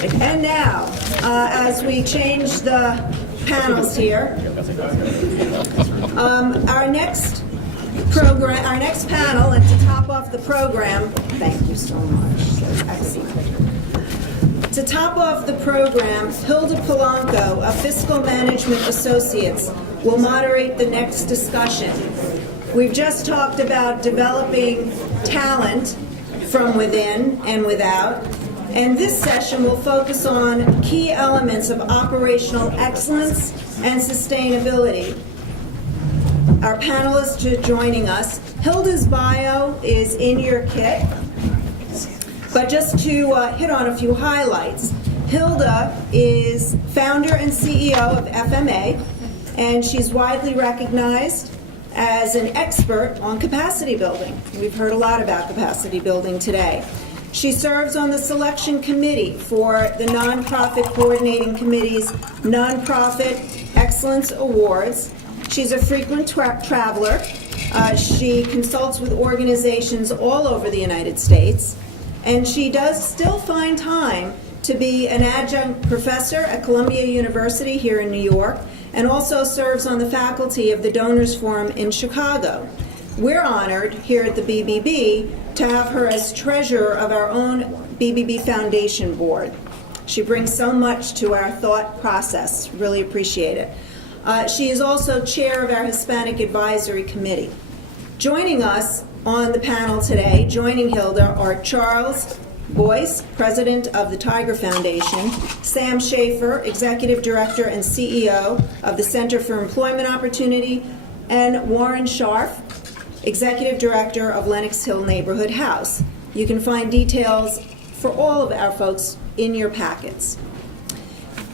And now, as we change the panels here, our next panel, and to top off the program, thank you so much, so excellent. To top off the program, Hilda Polanco of Fiscal Management Associates will moderate the next discussion. We've just talked about developing talent from within and without, and this session will focus on key elements of operational excellence and sustainability. Our panelists joining us, Hilda's bio is in your kit, but just to hit on a few highlights. Hilda is founder and CEO of FMA, and she's widely recognized as an expert on capacity building. We've heard a lot about capacity building today. She serves on the selection committee for the Nonprofit Coordinating Committee's Nonprofit Excellence Awards. She's a frequent traveler. She consults with organizations all over the United States, and she does still find time to be an adjunct professor at Columbia University here in New York, and also serves on the faculty of the Donors Forum in Chicago. We're honored here at the BBB to have her as treasurer of our own BBB Foundation Board. She brings so much to our thought process. Really appreciate it. She is also chair of our Hispanic Advisory Committee. Joining us on the panel today, joining Hilda, are Charles Boyce, president of the Tiger Foundation, Sam Schaefer, executive director and CEO of the Center for Employment Opportunity, and Warren Scharf, executive director of Lenox Hill Neighborhood House. You can find details for all of our folks in your packets.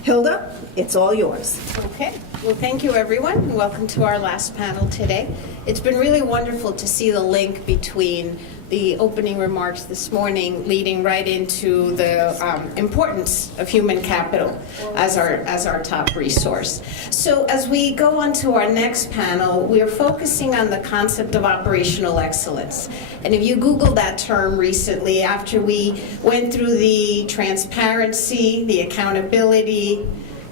Hilda, it's all yours. Okay. Well, thank you, everyone, and welcome to our last panel today. It's been really wonderful to see the link between the opening remarks this morning leading right into the importance of human capital as our top resource. So as we go on to our next panel, we are focusing on the concept of operational excellence. And if you Googled that term recently, after we went through the transparency, the accountability,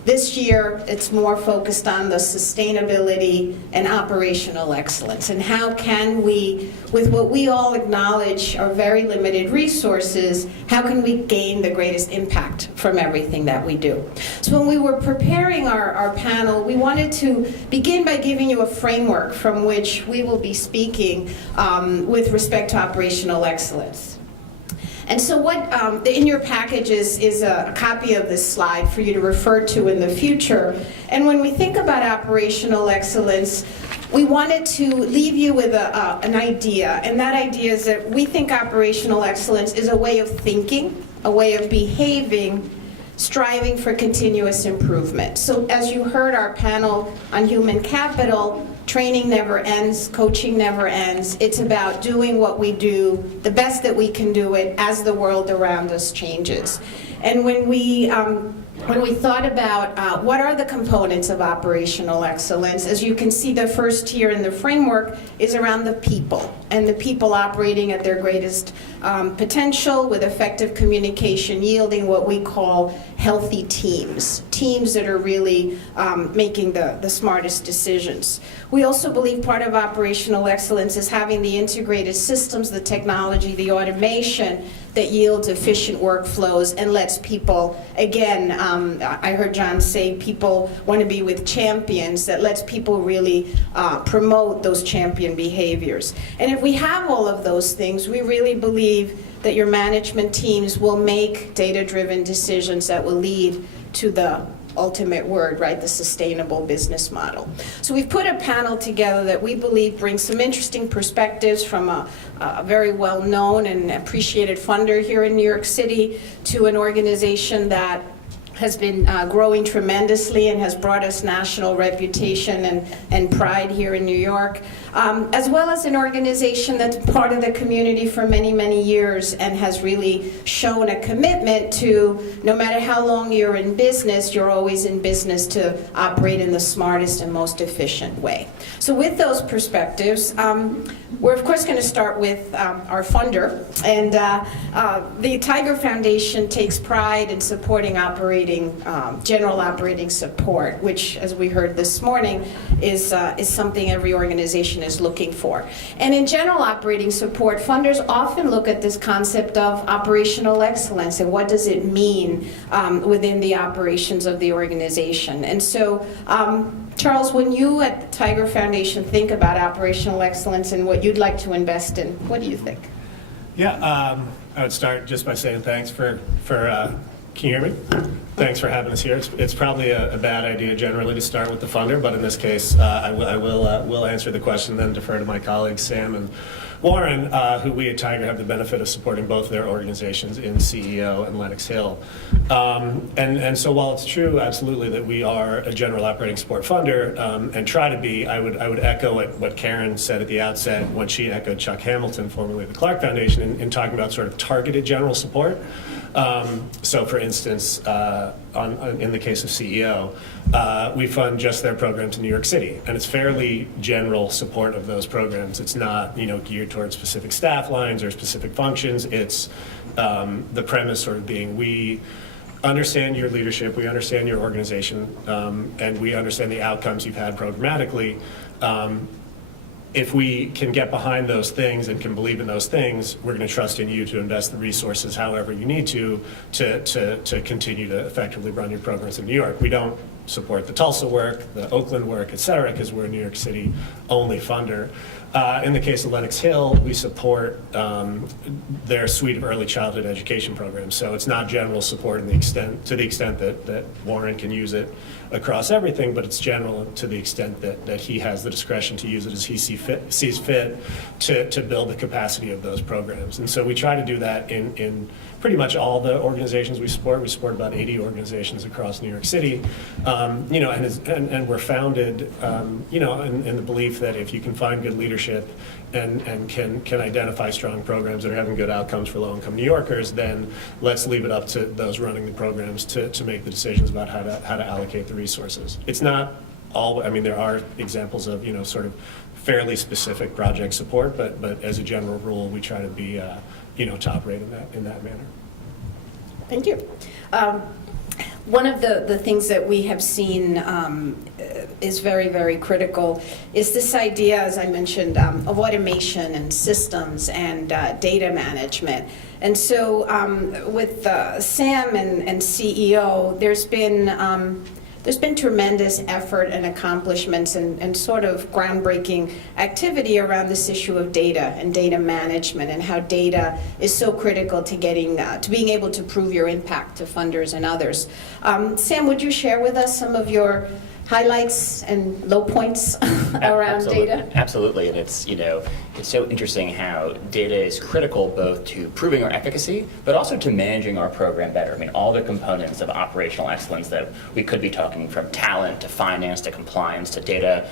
this year, it's more focused on the sustainability and operational excellence. And how can we, with what we all acknowledge are very limited resources, how can we gain the greatest impact from everything that we do? So when we were preparing our panel, we wanted to begin by giving you a framework from which we will be speaking with respect to operational excellence. And so what in your package is a copy of this slide for you to refer to in the future. And when we think about operational excellence, we wanted to leave you with an idea. And that idea is that we think operational excellence is a way of thinking, a way of behaving, striving for continuous improvement. So as you heard our panel on human capital, training never ends, coaching never ends. It's about doing what we do, the best that we can do it as the world around us changes. And when we thought about what are the components of operational excellence, as you can see, the first here in the framework is around the people, and the people operating at their greatest potential with effective communication, yielding what we call healthy teams that are really making the smartest decisions. We also believe part of operational excellence is having the integrated systems, the technology, the automation that yields efficient workflows and lets people, again, I heard John say people want to be with champions, that lets people really promote those champion behaviors. And if we have all of those things, we really believe that your management teams will make data-driven decisions that will lead to the ultimate word, right, the sustainable business model. So we've put a panel together that we believe brings some interesting perspectives from a very well-known and appreciated funder here in New York City to an organization that has been growing tremendously and has brought us national reputation and pride here in New York. as well as an organization that's part of the community for many, many years and has really shown a commitment to, no matter how long you're in business, you're always in business to operate in the smartest and most efficient way. So with those perspectives, we're of course going to start with our funder, and the Tiger Foundation takes pride in supporting general operating support, which, as we heard this morning, is something every organization is looking for. And in general operating support, funders often look at this concept of operational excellence and what does it mean within the operations of the organization. And so, Charles, when you at the Tiger Foundation think about operational excellence and what you'd like to invest in, what do you think? Yeah, I would start just by saying thanks for can you hear me? Thanks for having us here. It's probably a bad idea generally to start with the funder, but in this case, I will answer the question, then defer to my colleagues Sam and Warren, who we at Tiger have the benefit of supporting both their organizations in CEO and Lenox Hill. And so while it's true, absolutely, that we are a general operating support funder and try to be, I would echo what Karen said at the outset when she echoed Chuck Hamilton, formerly of the Clark Foundation, in talking about sort of targeted general support. So for instance, in the case of CEO, we fund just their programs in New York City, and it's fairly general support of those programs. It's not, geared towards specific staff lines or specific functions. It's the premise sort of being, we understand your leadership, we understand your organization, and we understand the outcomes you've had programmatically. If we can get behind those things and can believe in those things, we're going to trust in you to invest the resources however you need to continue to effectively run your programs in New York. We don't support the Tulsa work, the Oakland work, et cetera, because we're a New York City only funder. In the case of Lenox Hill, we support their suite of early childhood education programs. So it's not general support to the extent that Warren can use it across everything, but it's general to the extent that he has the discretion to use it as he sees fit to build the capacity of those programs. And so we try to do that in pretty much all the organizations we support. We support about 80 organizations across New York City, and we're founded, in the belief that if you can find good leadership and can identify strong programs that are having good outcomes for low-income New Yorkers, then let's leave it up to those running the programs to make the decisions about how to allocate the resources. It's not all, there are examples of, sort of fairly specific project support, but as a general rule, we try to be, to operate in that manner. Thank you. One of the things that we have seen is very, very critical is this idea, as I mentioned, of automation and systems and data management. And so with Sam and CEO, there's been tremendous effort and accomplishments and sort of groundbreaking activity around this issue of data and data management and how data is so critical to getting to being able to prove your impact to funders and others. Sam, would you share with us some of your highlights and low points around data? Absolutely, and it's so interesting how data is critical both to proving our efficacy, but also to managing our program better. All the components of operational excellence that we could be talking from talent to finance to compliance to data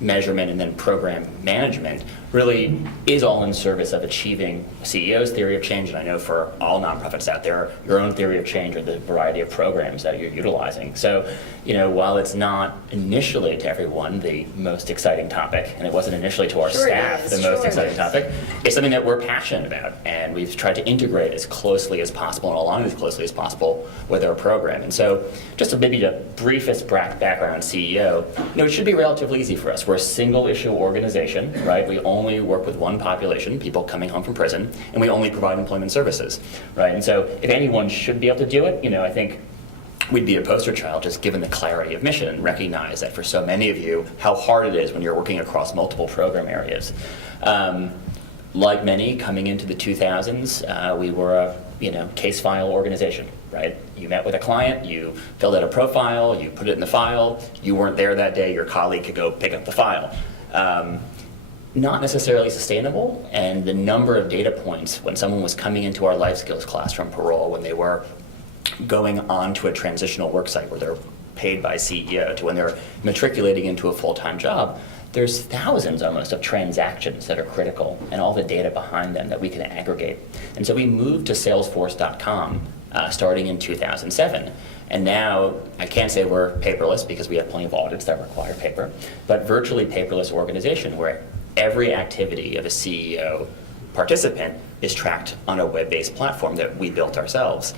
measurement and then program management really is all in service of achieving CEO's theory of change. And I know for all nonprofits out there, your own theory of change or the variety of programs that you're utilizing. So, while it's not initially to everyone the most exciting topic, and it wasn't initially to our staff the most exciting topic, it's something that we're passionate about. And we've tried to integrate as closely as possible and align as closely as possible with our program. And so just to maybe the briefest background on CEO, it should be relatively easy for us. We're a single issue organization, right? We only work with one population, people coming home from prison, and we only provide employment services, right? And so if anyone should be able to do it, I think we'd be a poster child just given the clarity of mission and recognize that for so many of you, how hard it is when you're working across multiple program areas. Like many coming into the 2000s, we were a case file organization, right? You met with a client, you filled out a profile, you put it in the file, you weren't there that day, your colleague could go pick up the file. Not necessarily sustainable, and the number of data points when someone was coming into our life skills class from parole, when they were going on to a transitional work site where they're paid by CEO, to when they're matriculating into a full-time job, there's thousands almost of transactions that are critical and all the data behind them that we can aggregate. And so we moved to Salesforce.com starting in 2007. And now, I can't say we're paperless because we have plenty of audits that require paper, but virtually paperless organization where every activity of a CEO participant is tracked on a web-based platform that we built ourselves.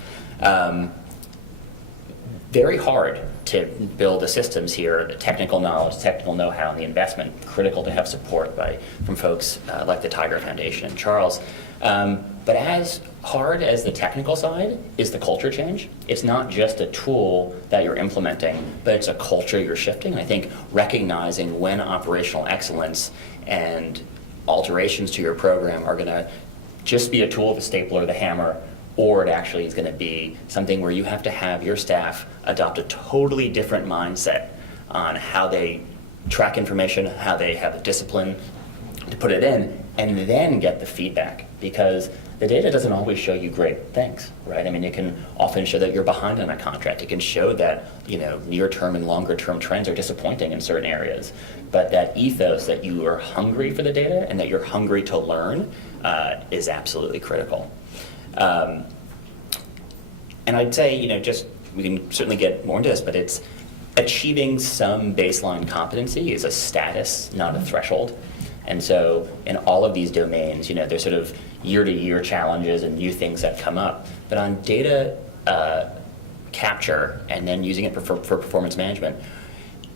Very hard to build the systems here, the technical knowledge, technical know-how, and the investment, critical to have support from folks like the Tiger Foundation and Charles. But as hard as the technical side is the culture change. It's not just a tool that you're implementing, but it's a culture you're shifting. I think recognizing when operational excellence and alterations to your program are going to just be a tool, the stapler, the hammer, or it actually is going to be something where you have to have your staff adopt a totally different mindset on how they track information, how they have the discipline to put it in, and then get the feedback. Because the data doesn't always show you great things, right? I mean, it can often show that you're behind on a contract. It can show that, near-term and longer-term trends are disappointing in certain areas. But that ethos that you are hungry for the data and that you're hungry to learn is absolutely critical. And I'd say, we can certainly get more into this, but it's achieving some baseline competency is a status, not a threshold. And so in all of these domains, there's sort of year-to-year challenges and new things that come up. But on data capture and then using it for performance management,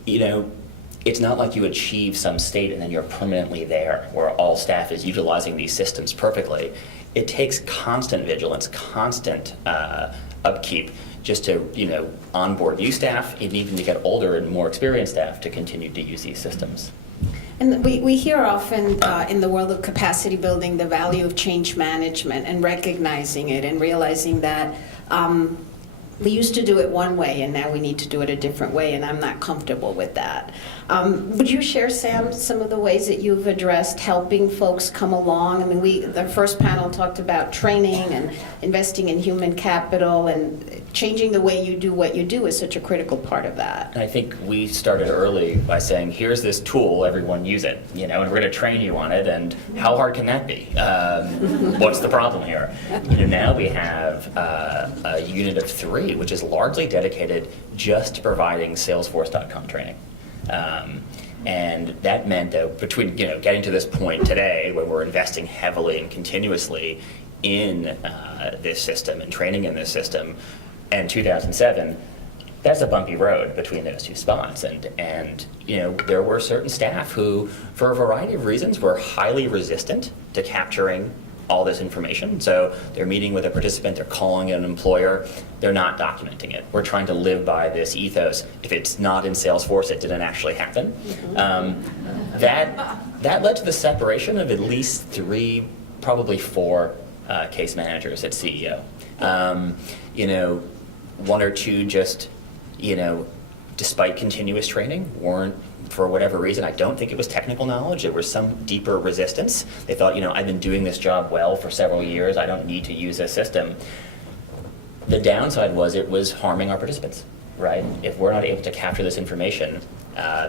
it's not like you achieve some state and then you're permanently there where all staff is utilizing these systems perfectly. It takes constant vigilance, constant upkeep just to onboard new staff and even to get older and more experienced staff to continue to use these systems. And we hear often in the world of capacity building the value of change management and recognizing it and realizing that we used to do it one way and now we need to do it a different way, and I'm not comfortable with that. Would you share, Sam, some of the ways that you've addressed helping folks come along? I mean, the first panel talked about training and investing in human capital, and changing the way you do what you do is such a critical part of that. And I think we started early by saying, here's this tool, everyone use it, and we're going to train you on it, and how hard can that be? What's the problem here? Now we have a unit of 3, which is largely dedicated just to providing Salesforce.com training. And that meant that between getting to this point today where we're investing heavily and continuously in this system and training in this system, and 2007, that's a bumpy road between those two spots. And there were certain staff who, for a variety of reasons, were highly resistant to capturing all this information. So they're meeting with a participant, they're calling an employer, they're not documenting it. We're trying to live by this ethos. If it's not in Salesforce, it didn't actually happen. That led to the separation of at least 3, probably 4 case managers at CEO. 1 or 2 just, despite continuous training, weren't, for whatever reason, I don't think it was technical knowledge, there was some deeper resistance. They thought, I've been doing this job well for several years, I don't need to use this system. The downside was it was harming our participants, right? If we're not able to capture this information,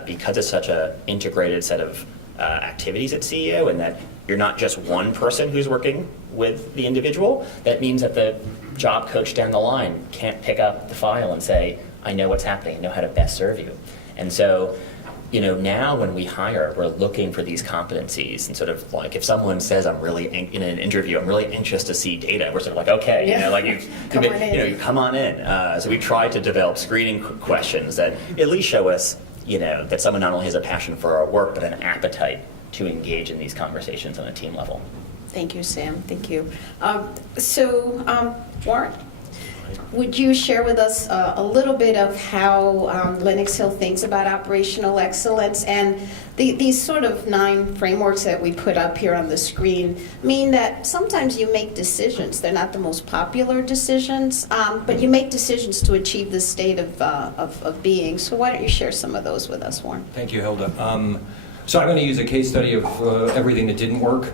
because it's such an integrated set of activities at CEO, and that you're not just one person who's working with the individual, that means that the job coach down the line can't pick up the file and say, I know what's happening, I know how to best serve you. And so, now when we hire, we're looking for these competencies, and sort of like if someone says, I'm really, in an interview, I'm really anxious to see data, we're sort of like, okay, you come on in. So we try to develop screening questions that at least show us, that someone not only has a passion for our work, but an appetite to engage in these conversations on a team level. Thank you, Sam. Thank you. Warren, would you share with us a little bit of how Lenox Hill thinks about operational excellence? And these sort of 9 frameworks that we put up here on the screen mean that sometimes you make decisions. They're not the most popular decisions, but you make decisions to achieve this state of being. So why don't you share some of those with us, Warren? Thank you, Hilda. So I'm going to use a case study of everything that didn't work,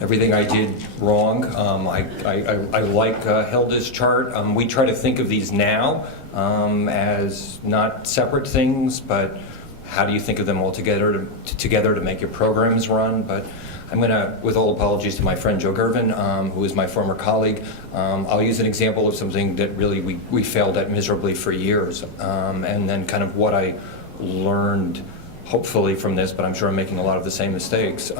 everything I did wrong. I like Hilda's chart. We try to think of these now as not separate things, but how do you think of them all together to make your programs run? But I'm going to, with all apologies to my friend Joe Gervin, who is my former colleague, I'll use an example of something that really we failed at miserably for years, and then kind of what I learned, hopefully, from this, but I'm sure I'm making a lot of the same mistakes.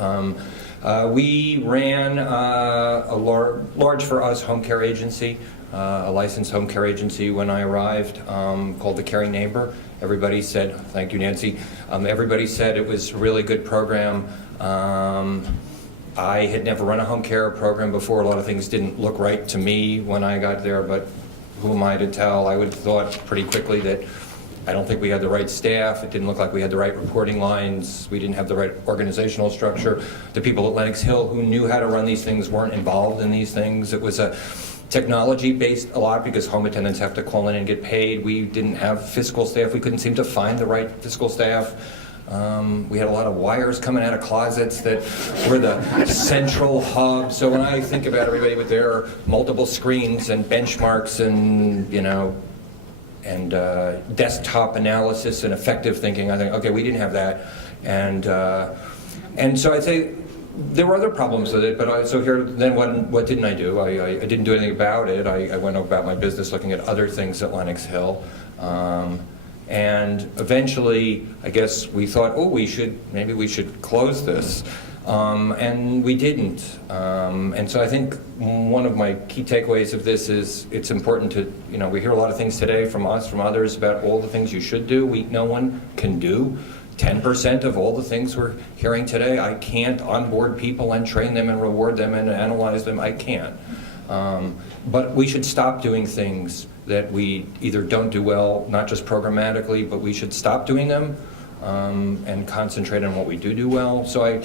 We ran a large for us home care agency, a licensed home care agency when I arrived, called The Caring Neighbor. Everybody said, thank you, Nancy, everybody said it was a really good program. I had never run a home care program before. A lot of things didn't look right to me when I got there, but who am I to tell? I would have thought pretty quickly that I don't think we had the right staff. It didn't look like we had the right reporting lines. We didn't have the right organizational structure. The people at Lenox Hill who knew how to run these things weren't involved in these things. It was a technology-based a lot because home attendants have to call in and get paid. We didn't have fiscal staff. We couldn't seem to find the right fiscal staff. We had a lot of wires coming out of closets that were the central hub. So when I think about everybody with their multiple screens and benchmarks and, and desktop analysis and effective thinking, I think, okay, we didn't have that. And so I'd say there were other problems with it, but then what didn't I do? I didn't do anything about it. I went about my business looking at other things at Lenox Hill. And eventually, I guess we thought, maybe we should close this. And we didn't. And so I think one of my key takeaways of this is it's important to, we hear a lot of things today from us, from others, about all the things you should do. No one can do 10% of all the things we're hearing today. I can't onboard people and train them and reward them and analyze them. I can't. But we should stop doing things that we either don't do well, not just programmatically, but we should stop doing them and concentrate on what we do well. So it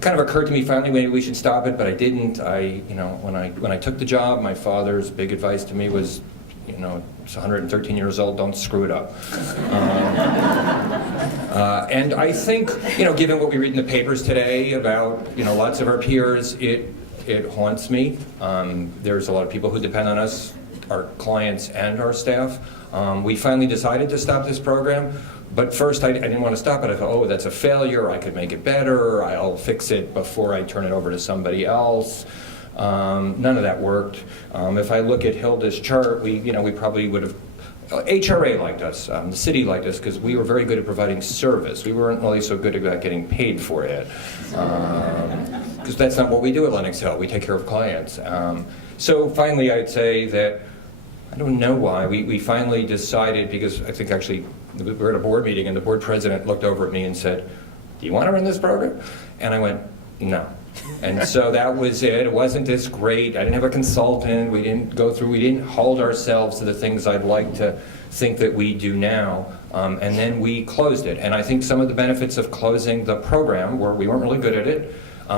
kind of occurred to me finally maybe we should stop it, but I didn't. When I took the job, my father's big advice to me was, it's 113 years old, don't screw it up. And I think, given what we read in the papers today about, lots of our peers, it haunts me. There's a lot of people who depend on us, our clients and our staff. We finally decided to stop this program, but first I didn't want to stop it. I thought, that's a failure. I could make it better. I'll fix it before I turn it over to somebody else. None of that worked. If I look at Hilda's chart, we probably would have. HRA liked us, the city liked us because we were very good at providing service. We weren't really so good about getting paid for it. Because that's not what we do at Lenox Hill. We take care of clients. So finally, I'd say that, I don't know why, we finally decided, because I think actually we were at a board meeting and the board president looked over at me and said, do you want to run this program? And I went, no. And so that was it. It wasn't this great. I didn't have a consultant. We didn't hold ourselves to the things I'd like to think that we do now. And then we closed it. And I think some of the benefits of closing the program were we weren't really good at it.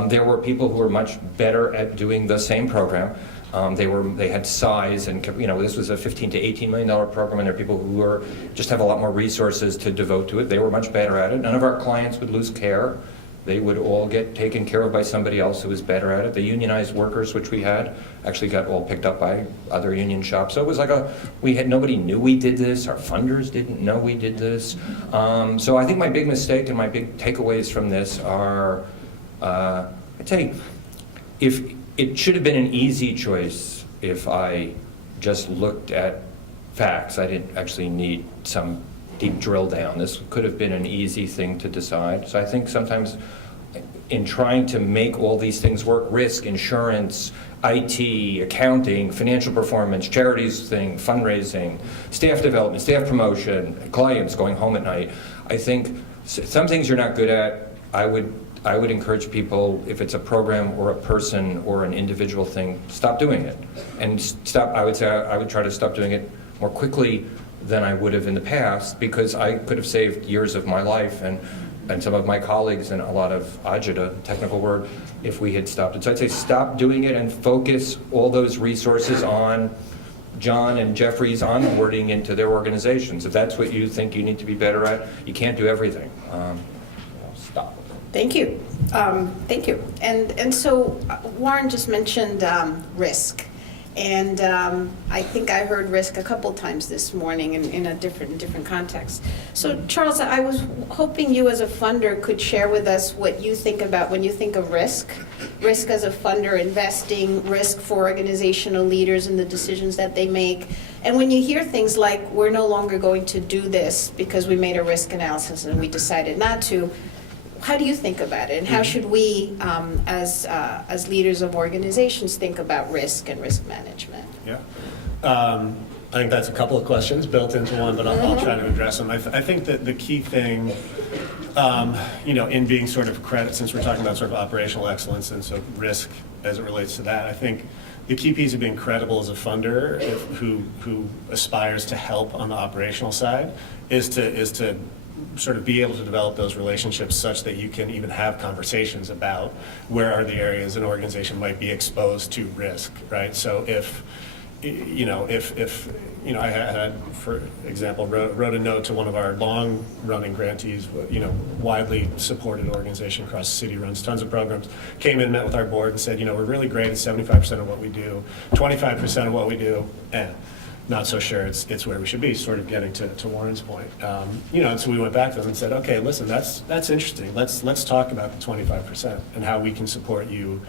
There were people who were much better at doing the same program. They had size, and this was a $15 to $18 million program, and there are people who just have a lot more resources to devote to it. They were much better at it. None of our clients would lose care. They would all get taken care of by somebody else who was better at it. The unionized workers, which we had, actually got all picked up by other union shops. So it was like nobody knew we did this. Our funders didn't know we did this. So I think my big mistake and my big takeaways from this are, I'd say, if it should have been an easy choice if I just looked at facts. I didn't actually need some deep drill down. This could have been an easy thing to decide. So I think sometimes in trying to make all these things work, risk, insurance, IT, accounting, financial performance, charities thing, fundraising, staff development, staff promotion, clients going home at night, I think some things you're not good at, I would encourage people, if it's a program or a person or an individual thing, stop doing it. And I would try to stop doing it more quickly than I would have in the past, because I could have saved years of my life and some of my colleagues and a lot of agita, technical word, if we had stopped it. So I'd say stop doing it and focus all those resources on John and Jeffrey's onboarding into their organizations. If that's what you think you need to be better at, you can't do everything. Stop. Thank you. Thank you. And so Warren just mentioned risk. And I think I heard risk a couple times this morning in a different context. So Charles, I was hoping you as a funder could share with us what you think about when you think of risk as a funder, investing, risk for organizational leaders and the decisions that they make. And when you hear things like, we're no longer going to do this because we made a risk analysis and we decided not to, how do you think about it? And how should we, as leaders of organizations, think about risk and risk management? Yeah. I think that's a couple of questions built into one, but I'll try to address them. I think that the key thing, in being sort of since we're talking about sort of operational excellence and so risk as it relates to that, I think the key piece of being credible as a funder who aspires to help on the operational side is to sort of be able to develop those relationships such that you can even have conversations about where are the areas an organization might be exposed to risk, right? So if I had, for example, wrote a note to one of our long-running grantees, widely supported organization across the city, runs tons of programs, came in, met with our board and said, we're really great at 75% of what we do, 25% of what we do, not so sure it's where we should be, sort of getting to Warren's point. And so we went back to them and said, okay, listen, that's interesting. Let's talk about the 25% and how we can support you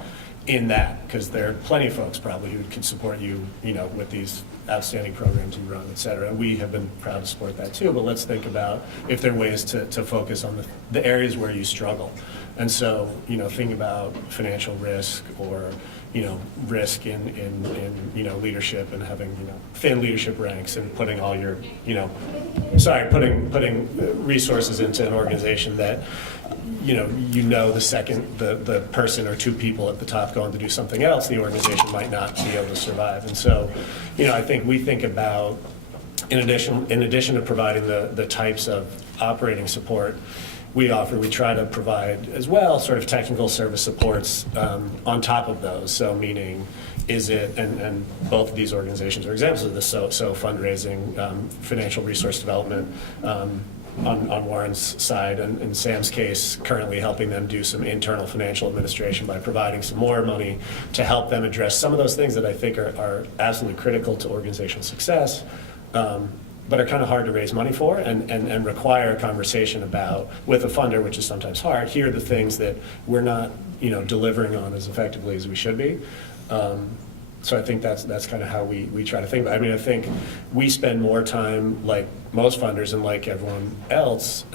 in that, because there are plenty of folks probably who could support you, with these outstanding programs you run, et cetera. We have been proud to support that too, but let's think about if there are ways to focus on the areas where you struggle. And so, think about financial risk or, risk in leadership and having, thin leadership ranks and putting all your, putting resources into an organization that, the second the person or two people at the top go on to do something else, the organization might not be able to survive. And so, I think we think about, in addition to providing the types of operating support we try to provide as well sort of technical service supports on top of those. So meaning, is it, and both of these organizations are examples of this, so fundraising, financial resource development, on Warren's side, and in Sam's case, currently helping them do some internal financial administration by providing some more money to help them address some of those things that I think are absolutely critical to organizational success, but are kind of hard to raise money for and require a conversation about with a funder, which is sometimes hard. Here are the things that we're not, delivering on as effectively as we should be. So I think that's kind of how we try to think about it. I mean, I think we spend more time, like most funders and like everyone else,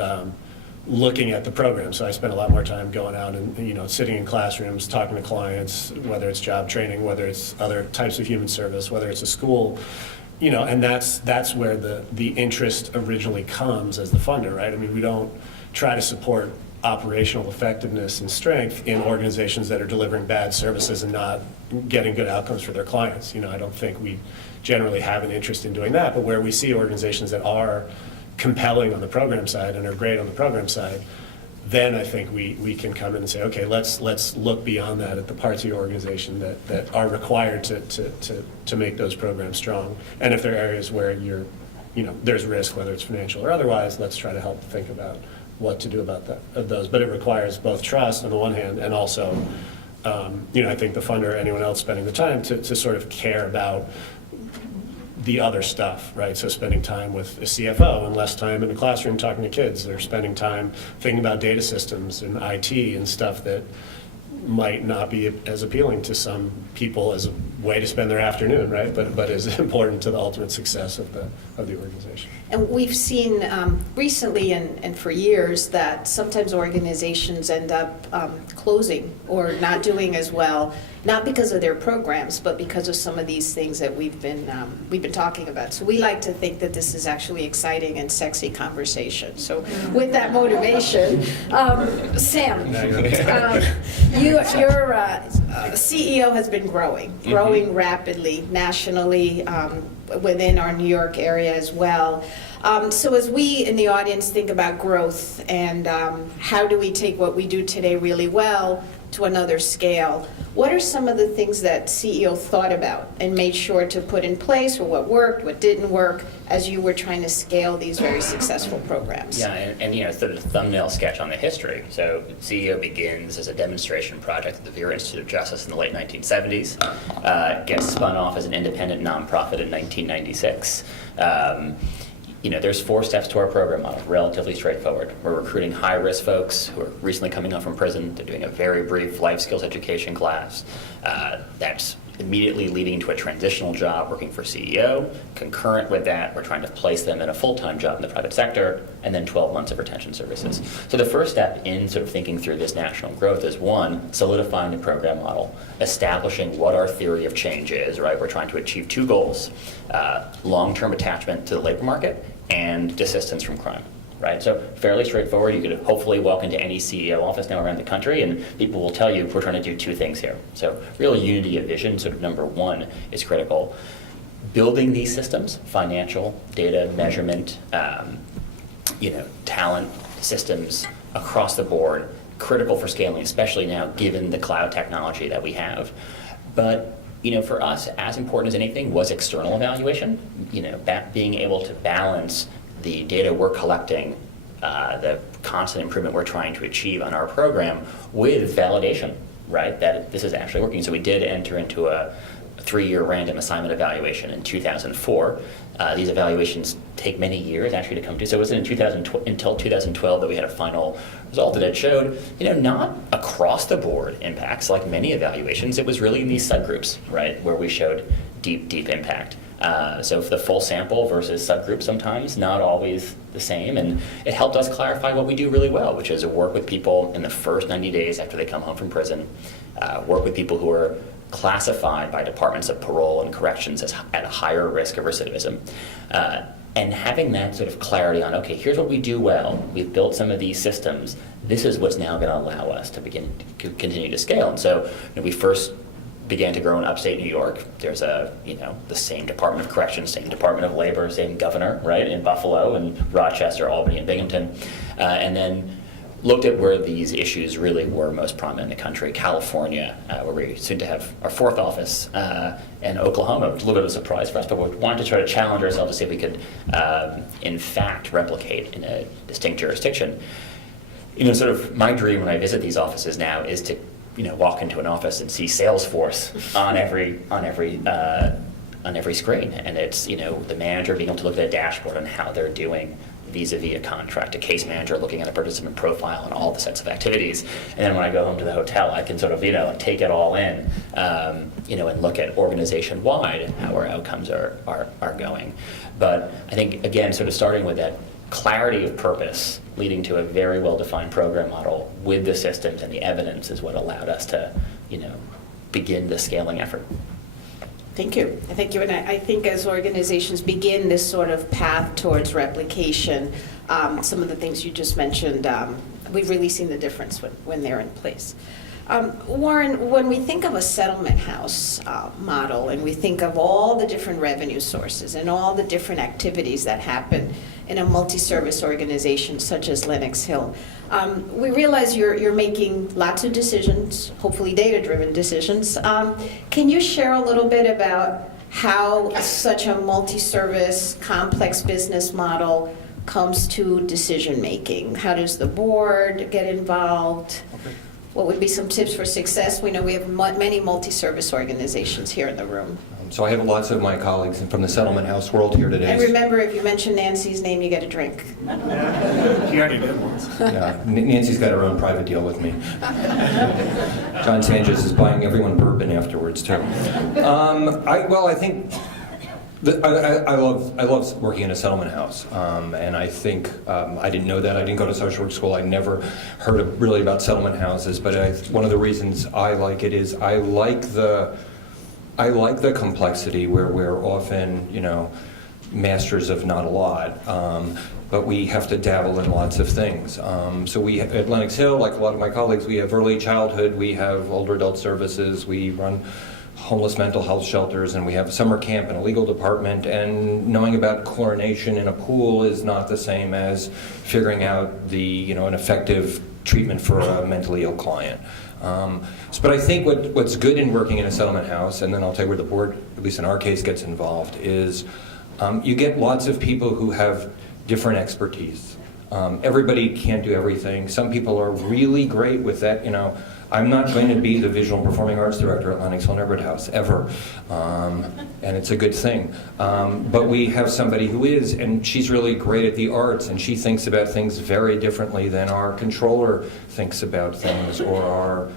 looking at the program. So I spend a lot more time going out and, sitting in classrooms, talking to clients, whether it's job training, whether it's other types of human service, whether it's a school, and that's where the interest originally comes as the funder, right? I mean, we don't try to support operational effectiveness and strength in organizations that are delivering bad services and not getting good outcomes for their clients. I don't think we generally have an interest in doing that, but where we see organizations that are compelling on the program side and are great on the program side, then I think we can come in and say, okay, let's look beyond that at the parts of your organization that are required to make those programs strong. And if there are areas where there's risk, whether it's financial or otherwise, let's try to help think about what to do about those. But it requires both trust on the one hand and also, I think the funder or anyone else spending the time to sort of care about the other stuff, right? So spending time with a CFO and less time in the classroom talking to kids. They're spending time thinking about data systems and IT and stuff that might not be as appealing to some people as a way to spend their afternoon, right? But is important to the ultimate success of the organization. And we've seen recently and for years that sometimes organizations end up closing or not doing as well, not because of their programs, but because of some of these things that we've been talking about. So we like to think that this is actually exciting and sexy conversation. So with that motivation, Sam, your CEO has been growing rapidly nationally, within our New York area as well. So as we in the audience think about growth and how do we take what we do today really well to another scale, what are some of the things that CEO thought about and made sure to put in place, or what worked, what didn't work, as you were trying to scale these very successful programs? Yeah, and sort of a thumbnail sketch on the history. So CEO begins as a demonstration project at the Vera Institute of Justice in the late 1970s, gets spun off as an independent nonprofit in 1996. There's 4 steps to our program model, relatively straightforward. We're recruiting high-risk folks who are recently coming home from prison. They're doing a very brief life skills education class. That's immediately leading to a transitional job working for CEO. Concurrent with that, we're trying to place them in a full-time job in the private sector, and then 12 months of retention services. So the first step in sort of thinking through this national growth is, 1, solidifying the program model, establishing what our theory of change is, right? We're trying to achieve 2 goals, long-term attachment to the labor market and desistance from crime. Right? So fairly straightforward. You could hopefully walk into any CEO office now around the country and people will tell you we're trying to do 2 things here. So real unity of vision, sort of number 1, is critical. Building these systems, financial, data, measurement, talent systems across the board, critical for scaling, especially now given the cloud technology that we have. But for us, as important as anything was external evaluation, being able to balance the data we're collecting, the constant improvement we're trying to achieve on our program with validation, right, that this is actually working. So we did enter into a 3-year random assignment evaluation in 2004. These evaluations take many years actually to come to. So it wasn't until 2012 that we had a final result that showed, not across the board impacts like many evaluations. It was really in these subgroups, right, where we showed deep impact. So for the full sample versus subgroup sometimes, not always the same. And it helped us clarify what we do really well, which is work with people in the first 90 days after they come home from prison, work with people who are classified by departments of parole and corrections as at a higher risk of recidivism. And having that sort of clarity on, okay, here's what we do well. We've built some of these systems. This is what's now going to allow us to begin to continue to scale. And so we first began to grow in upstate New York. There's the same Department of Corrections, same Department of Labor, same governor, right, in Buffalo and Rochester, Albany, and Binghamton. And then looked at where these issues really were most prominent in the country. California, where we're soon to have our 4th office, and Oklahoma, which is a little bit of a surprise for us, but we wanted to try to challenge ourselves to see if we could, in fact, replicate in a distinct jurisdiction. Sort of my dream when I visit these offices now is to walk into an office and see Salesforce on every screen, and it's the manager being able to look at a dashboard on how they're doing vis-a-vis a contract, a case manager looking at a participant profile and all the sets of activities, and then when I go home to the hotel, I can sort of take it all in, and look at organization-wide how our outcomes are going. But I think again, sort of starting with that clarity of purpose leading to a very well-defined program model with the systems and the evidence is what allowed us to, begin the scaling effort. Thank you. Thank you. And I think as organizations begin this sort of path towards replication, some of the things you just mentioned, we've really seen the difference when they're in place. Warren, when we think of a settlement house model and we think of all the different revenue sources and all the different activities that happen in a multi-service organization such as Lenox Hill, we realize you're making lots of decisions, hopefully data-driven decisions. Can you share a little bit about how such a multi-service, complex business model comes to decision-making? How does the board get involved? Okay. What would be some tips for success? We know we have many multi-service organizations here in the room. So I have lots of my colleagues from the settlement house world here today. And remember, if you mention Nancy's name, you get a drink. He already did once. Yeah, Nancy's got her own private deal with me. John Sanchez is buying everyone bourbon afterwards too. I think I love working in a settlement house, and I think I didn't know that. I didn't go to social work school. I never heard really about settlement houses. But one of the reasons I like it is I like the complexity where we're often masters of not a lot. But we have to dabble in lots of things. So we at Lenox Hill, like a lot of my colleagues, we have early childhood, we have older adult services, we run homeless mental health shelters, and we have a summer camp and a legal department, and knowing about chlorination in a pool is not the same as figuring out an effective treatment for a mentally ill client. But I think what's good in working in a settlement house, and then I'll tell you where the board, at least in our case, gets involved, is you get lots of people who have different expertise. Everybody can't do everything. Some people are really great with that. I'm not going to be the visual and performing arts director at Lennox Hill Neighborhood House, ever. And it's a good thing. But we have somebody who is, and she's really great at the arts, and she thinks about things very differently than our controller thinks about things, or our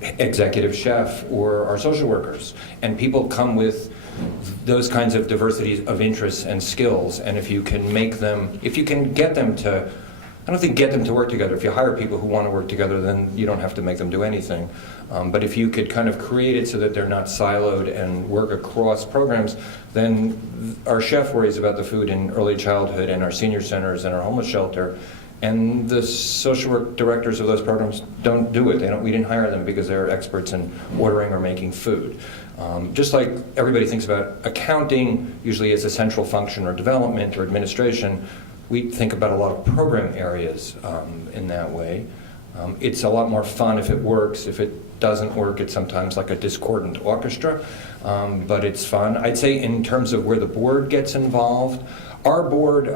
executive chef, or our social workers. And people come with those kinds of diversity of interests and skills, and if you can get them to, I don't think get them to work together. If you hire people who want to work together, then you don't have to make them do anything. But if you could kind of create it so that they're not siloed and work across programs, then our chef worries about the food in early childhood and our senior centers and our homeless shelter, and the social work directors of those programs don't do it. We didn't hire them because they're experts in ordering or making food. Just like everybody thinks about accounting usually as a central function, or development or administration, we think about a lot of program areas in that way. It's a lot more fun if it works. If it doesn't work, it's sometimes like a discordant orchestra, but it's fun. I'd say in terms of where the board gets involved, our board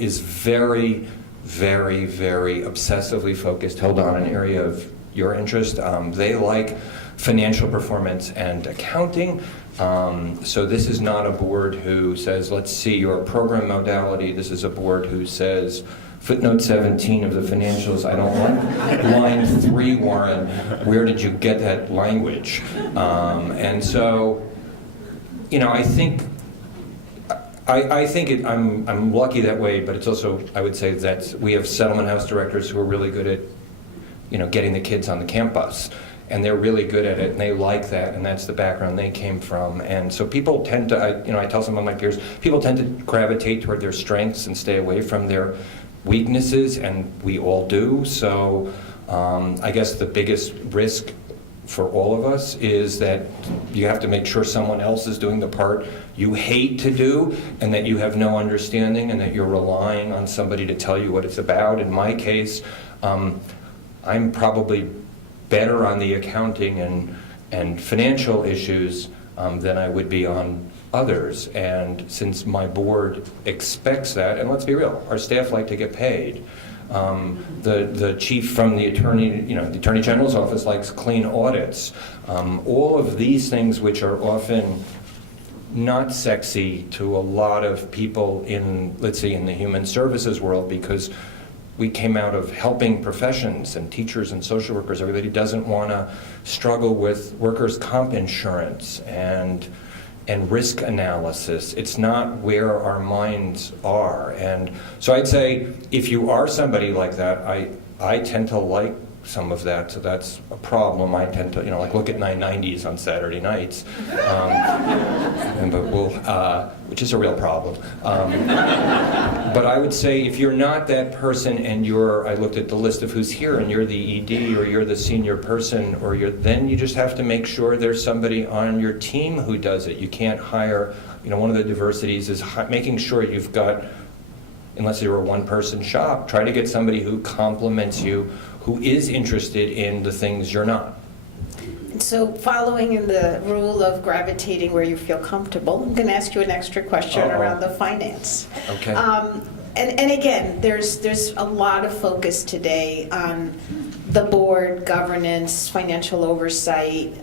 is very, very, very obsessively focused, held on an area of your interest. They like financial performance and accounting. So this is not a board who says, let's see your program modality. This is a board who says, footnote 17 of the financials, I don't like line 3, Warren. Where did you get that language? And so, I think I'm lucky that way, but it's also, I would say that we have settlement house directors who are really good at, getting the kids on the camp bus. And they're really good at it, and they like that, and that's the background they came from. And so people tend to, I tell some of my peers, people tend to gravitate toward their strengths and stay away from their weaknesses, and we all do. So I guess the biggest risk for all of us is that you have to make sure someone else is doing the part you hate to do, and that you have no understanding, and that you're relying on somebody to tell you what it's about. In my case, I'm probably better on the accounting and financial issues than I would be on others. And since my board expects that, and let's be real, our staff like to get paid. The chief from the Attorney General's office likes clean audits. All of these things, which are often not sexy to a lot of people in, let's say, in the human services world, because we came out of helping professions, and teachers and social workers. Everybody doesn't want to struggle with workers' comp insurance and risk analysis. It's not where our minds are. And so I'd say if you are somebody like that, I tend to like some of that, so that's a problem. I tend to, look at 990s on Saturday nights, which is a real problem. But I would say if you're not that person, and I looked at the list of who's here, and you're the ED, or you're the senior person, or then you just have to make sure there's somebody on your team who does it. You can't hire, one of the diversities is making sure you've got, unless you're a one-person shop, try to get somebody who complements you, who is interested in the things you're not. So following in the rule of gravitating where you feel comfortable, I'm going to ask you an extra question around the finance. Okay. And again, there's a lot of focus today on the board, governance, financial oversight.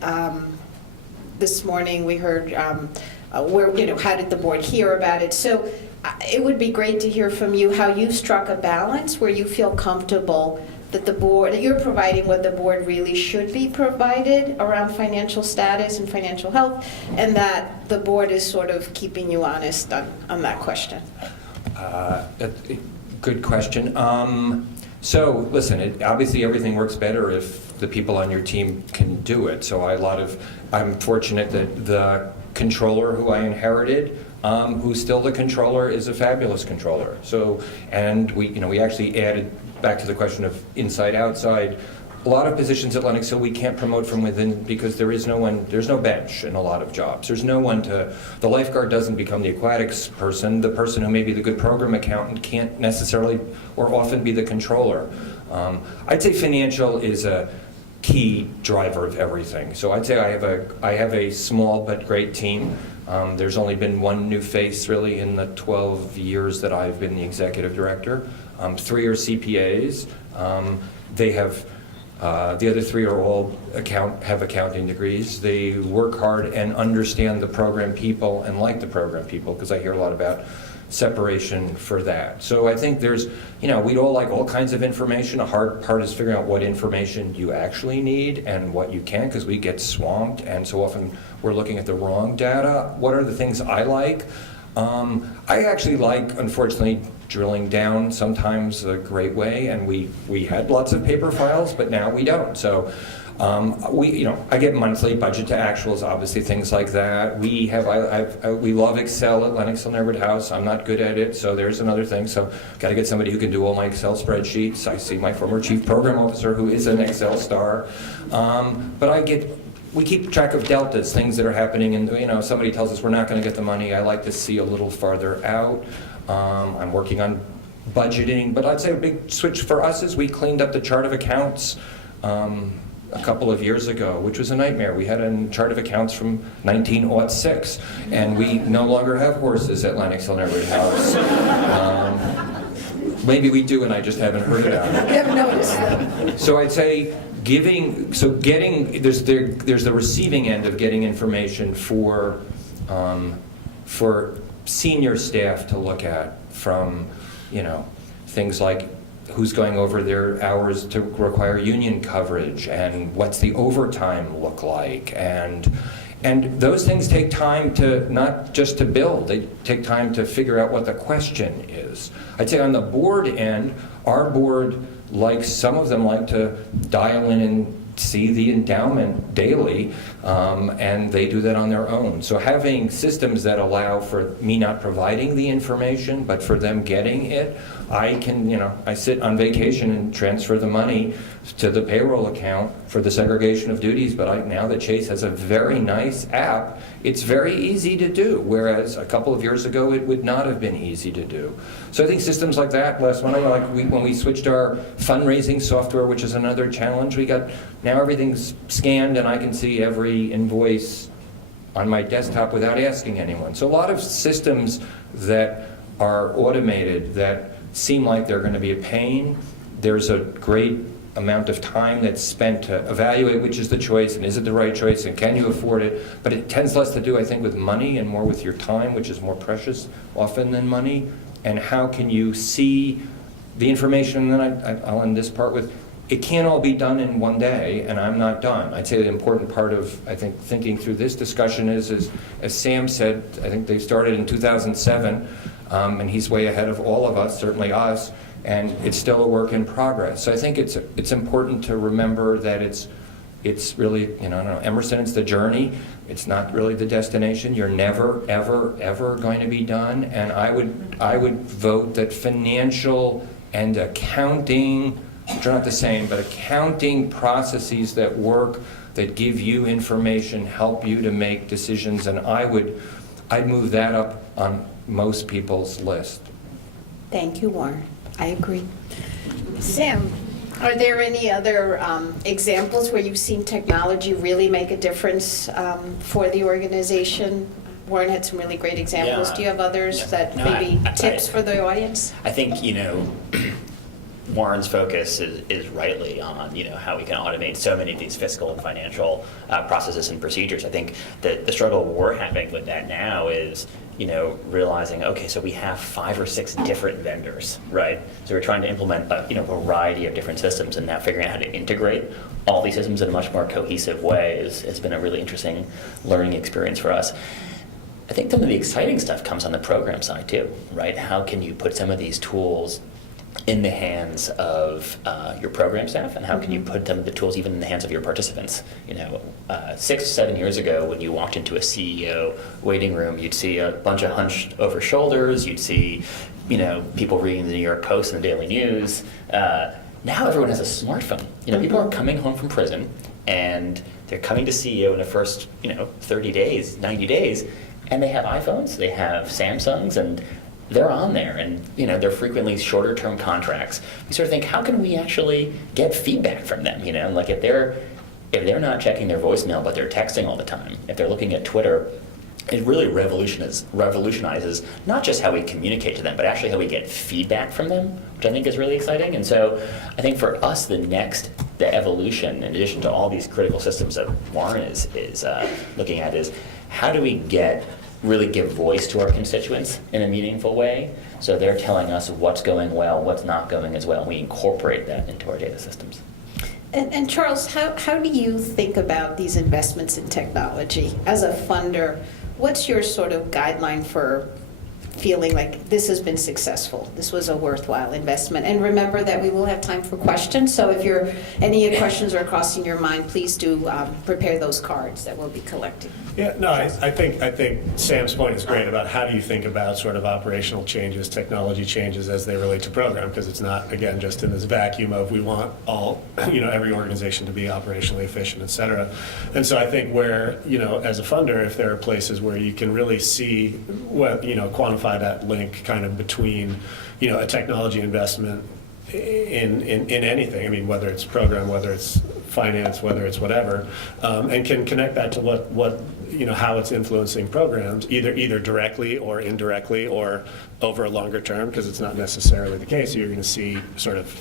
This morning we heard how did the board hear about it? So it would be great to hear from you how you struck a balance where you feel comfortable that you're providing what the board really should be provided around financial status and financial health, and that the board is sort of keeping you honest on that question. Good question. So listen, obviously everything works better if the people on your team can do it. So I'm fortunate that the controller who I inherited, who's still the controller, is a fabulous controller. So, and we actually added, back to the question of inside, outside, a lot of positions at Lennox Hill we can't promote from within because there's no bench in a lot of jobs. There's no one the lifeguard doesn't become the aquatics person. The person who may be the good program accountant can't necessarily or often be the controller. I'd say financial key driver of everything. So I'd say I have a small but great team. There's only been one new face really in the 12 years that I've been the executive director. 3 are CPAs. They have the other 3 are all have accounting degrees. They work hard and understand the program people and like the program people, because I hear a lot about separation for that. So I think there's, we'd all like all kinds of information. A hard part is figuring out what information you actually need and what you can't, because we get swamped, and so often we're looking at the wrong data. What are the things I like? I actually like, unfortunately, drilling down sometimes a great way, and we had lots of paper files, but now we don't. So I get monthly budget to actuals, obviously things like that. We love Excel at Lennox Hill Neighborhood House. I'm not good at it, so there's another thing. So got to get somebody who can do all my Excel spreadsheets. I see my former chief program officer who is an Excel star. But we keep track of deltas, things that are happening, and somebody tells us we're not going to get the money. I like to see a little farther out. I'm working on budgeting, but I'd say a big switch for us is we cleaned up the chart of accounts a couple of years ago, which was a nightmare. We had a chart of accounts from 1906, and we no longer have horses at Lennox Hill Neighborhood House. Maybe we do, and I just haven't heard about it. You haven't noticed. So I'd say there's the receiving end of getting information for senior staff to look at, from things like who's going over their hours to require union coverage, and what's the overtime look like, and those things take time to, not just to build, they take time to figure out what the question is. I'd say on the board end, our board some of them like to dial in and see the endowment daily, and they do that on their own. So having systems that allow for me not providing the information, but for them getting it, I sit on vacation and transfer the money to the payroll account for the segregation of duties, but now that Chase has a very nice app, it's very easy to do, whereas a couple of years ago it would not have been easy to do. So I think systems like that, when we switched our fundraising software, which is another challenge, now everything's scanned and I can see every invoice on my desktop without asking anyone. So a lot of systems that are automated that seem like they're going to be a pain. There's a great amount of time that's spent to evaluate which is the choice, and is it the right choice, and can you afford it? But it tends less to do, I think, with money and more with your time, which is more precious often than money. And how can you see the information? And then I'll end this part with, it can't all be done in one day, and I'm not done. I'd say the important part of, I think, thinking through this discussion is as Sam said, I think they started in 2007, and he's way ahead of all of us, certainly us, and it's still a work in progress. So I think it's important to remember that it's really, Emerson, it's the journey. It's not really the destination. You're never, ever, ever going to be done. And I would vote that financial and accounting, which are not the same, but accounting processes that work, that give you information, help you to make decisions, and I'd move that up on most people's list. Thank you, Warren. I agree. Sam, are there any other examples where you've seen technology really make a difference for the organization? Warren had some really great examples. Yeah. Do you have others maybe tips for the audience? I think, Warren's focus is rightly on, how we can automate so many of these fiscal and financial processes and procedures. I think that the struggle we're having with that now is, realizing, okay, so we have 5 or 6 different vendors, right? So we're trying to implement a variety of different systems, and now figuring out how to integrate all these systems in a much more cohesive way has been a really interesting learning experience for us. I think some of the exciting stuff comes on the program side too, right? How can you put some of these tools in the hands of your program staff, and how can you put some of the tools even in the hands of your participants? 6 or 7 years ago, when you walked into a CEO waiting room, you'd see a bunch of hunched over shoulders, you'd see people reading the New York Post and the Daily News. Now everyone has a smartphone. People are coming home from prison, and they're coming to CEO in the first 30 days, 90 days, and they have iPhones, they have Samsungs, and they're on there, and they're frequently shorter term contracts. We sort of think, how can we actually get feedback from them? Like if they're if they're not checking their voicemail but they're texting all the time, if they're looking at Twitter, it really revolutionizes not just how we communicate to them, but actually how we get feedback from them, which I think is really exciting. And so I think for us, the evolution, in addition to all these critical systems that Warren is looking at, is how do we really give voice to our constituents in a meaningful way, so they're telling us what's going well, what's not going as well, and we incorporate that into our data systems. And Charles, how do you think about these investments in technology? As a funder, what's your sort of guideline for feeling like this has been successful, this was a worthwhile investment? And remember that we will have time for questions, so if any questions are crossing your mind, please do prepare those cards that we'll be collecting. Yeah, no, I think Sam's point is great about how do you think about sort of operational changes, technology changes as they relate to program, because it's not, again, just in this vacuum of we want every organization to be operationally efficient, et cetera. And so I think where, as a funder, if there are places where you can really see, quantify that link kind of between, a technology investment in anything, I mean, whether it's program, whether it's finance, whether it's whatever, and can connect that to what how it's influencing programs, either directly or indirectly or over a longer term, because it's not necessarily the case. You're going to see sort of,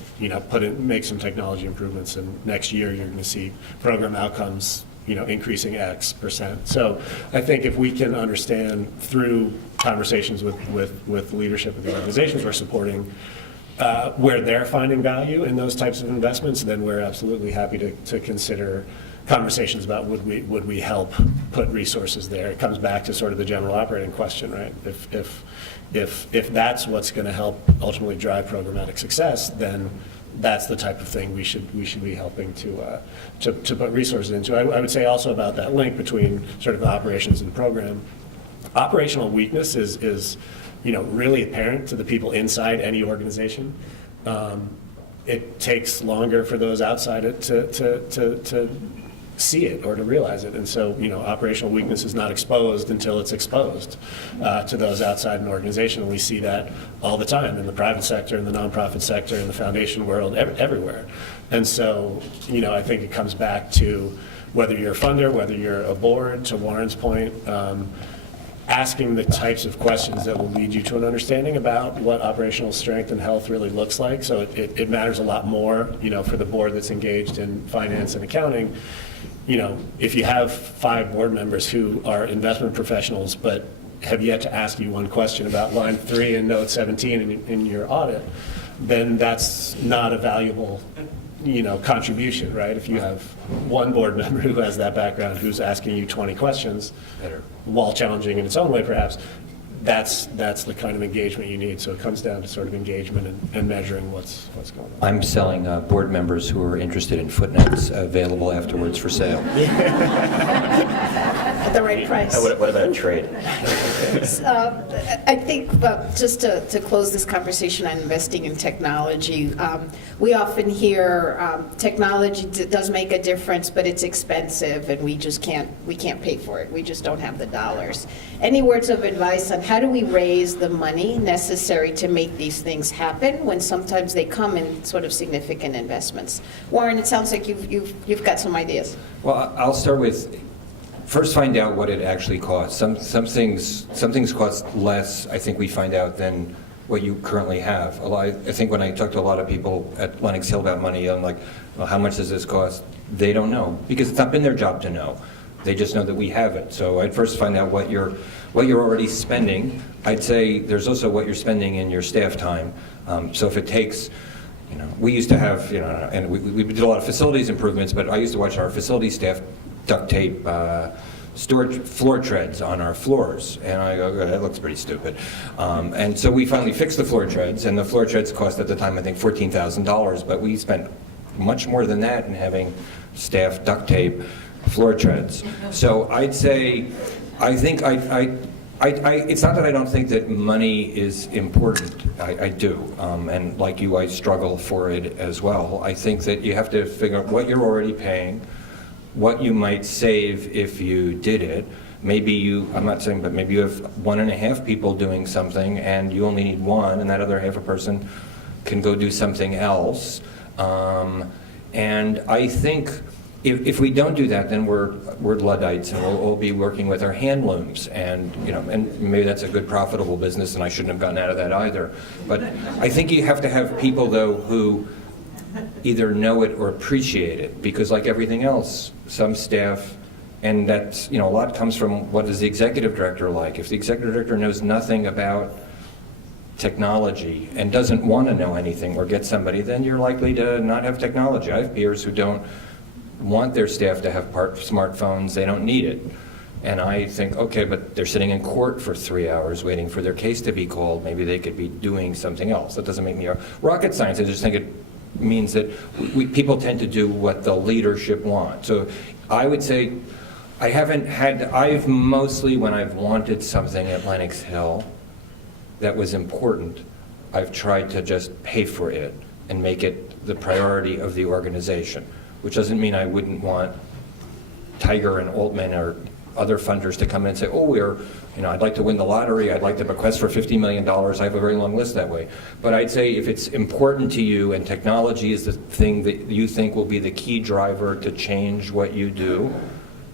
make some technology improvements, and next year you're going to see program outcomes increasing X%. So I think if we can understand through conversations with leadership of the organizations we're supporting, where they're finding value in those types of investments, then we're absolutely happy to consider conversations about would we help put resources there. It comes back to sort of the general operating question, right? If that's what's going to help ultimately drive programmatic success, then that's the type of thing we should be helping to put resources into. I would say also about that link between sort of the operations and program. Operational weakness is really apparent to the people inside any organization. It takes longer for those outside it to see it or to realize it. And so, operational weakness is not exposed until it's exposed to those outside an organization. And we see that all the time in the private sector, in the nonprofit sector, in the foundation world, everywhere. And so, I think it comes back to whether you're a funder, whether you're a board, to Warren's point, asking the types of questions that will lead you to an understanding about what operational strength and health really looks like. So it matters a lot more, for the board that's engaged in finance and accounting. If you have 5 board members who are investment professionals but have yet to ask you one question about line 3 in note 17 in your audit, then that's not a valuable contribution, right? If you have one board member who has that background who's asking you 20 questions, while challenging in its own way perhaps, that's the kind of engagement you need. So it comes down to sort of engagement and measuring what's going on. I'm selling board members who are interested in footnotes available afterwards for sale. At the right price. What about a trade? I think, just to close this conversation on investing in technology, we often hear technology does make a difference, but it's expensive, and we can't pay for it. We just don't have the dollars. Any words of advice on how do we raise the money necessary to make these things happen when sometimes they come in sort of significant investments? Warren, it sounds like you've got some ideas. Well, I'll start with first find out what it actually costs. Some things cost less, I think we find out, than what you currently have. I think when I talk to a lot of people at Lenox Hill about money, I'm like, well, how much does this cost? They don't know, because it's not been their job to know. They just know that we have it. So I'd first find out what you're already spending. I'd say there's also what you're spending in your staff time. So if it takes, we used to have, and we did a lot of facilities improvements, but I used to watch our facility staff duct tape storage floor treads on our floors, and I go, that looks pretty stupid. And so we finally fixed the floor treads, and the floor treads cost at the time I think $14,000, but we spent much more than that in having staff duct tape floor treads. So I'd say, I think it's not that I don't think that money is important. I do, and like you, I struggle for it as well. I think that you have to figure out what you're already paying, what you might save if you did it. Maybe I'm not saying, but maybe you have 1.5 people doing something and you only need 1, and that other half a person can go do something else. And I think if we don't do that, then we're Luddites, and we'll be working with our hand looms, and and maybe that's a good profitable business, and I shouldn't have gotten out of that either. But I think you have to have people, though, who either know it or appreciate it, because like everything else, some staff, and that's, a lot comes from what is the executive director like. If the executive director knows nothing about technology and doesn't want to know anything or get somebody, then you're likely to not have technology. I have peers who don't want their staff to have smartphones, they don't need it. And I think, okay, but they're sitting in court for 3 hours waiting for their case to be called. Maybe they could be doing something else. That doesn't make me a rocket science. I just think it means that people tend to do what the leadership wants. So I would say I've mostly, when I've wanted something at Lenox Hill that was important, I've tried to just pay for it and make it the priority of the organization, which doesn't mean I wouldn't want Tiger and Altman or other funders to come in and say, oh, I'd like to win the lottery, I'd like to bequest for $50 million, I have a very long list that way. But I'd say if it's important to you and technology is the thing that you think will be the key driver to change what you do,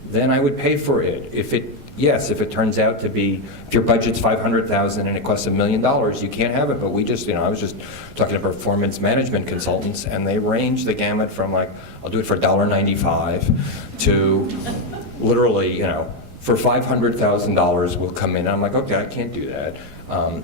then I would pay for it. If it turns out to be, if your budget's $500,000 and it costs $1 million, you can't have it. But I was just talking to performance management consultants, and they range the gamut from like, I'll do it for $1.95 to literally, for $500,000 will come in. I'm like, okay, I can't do that.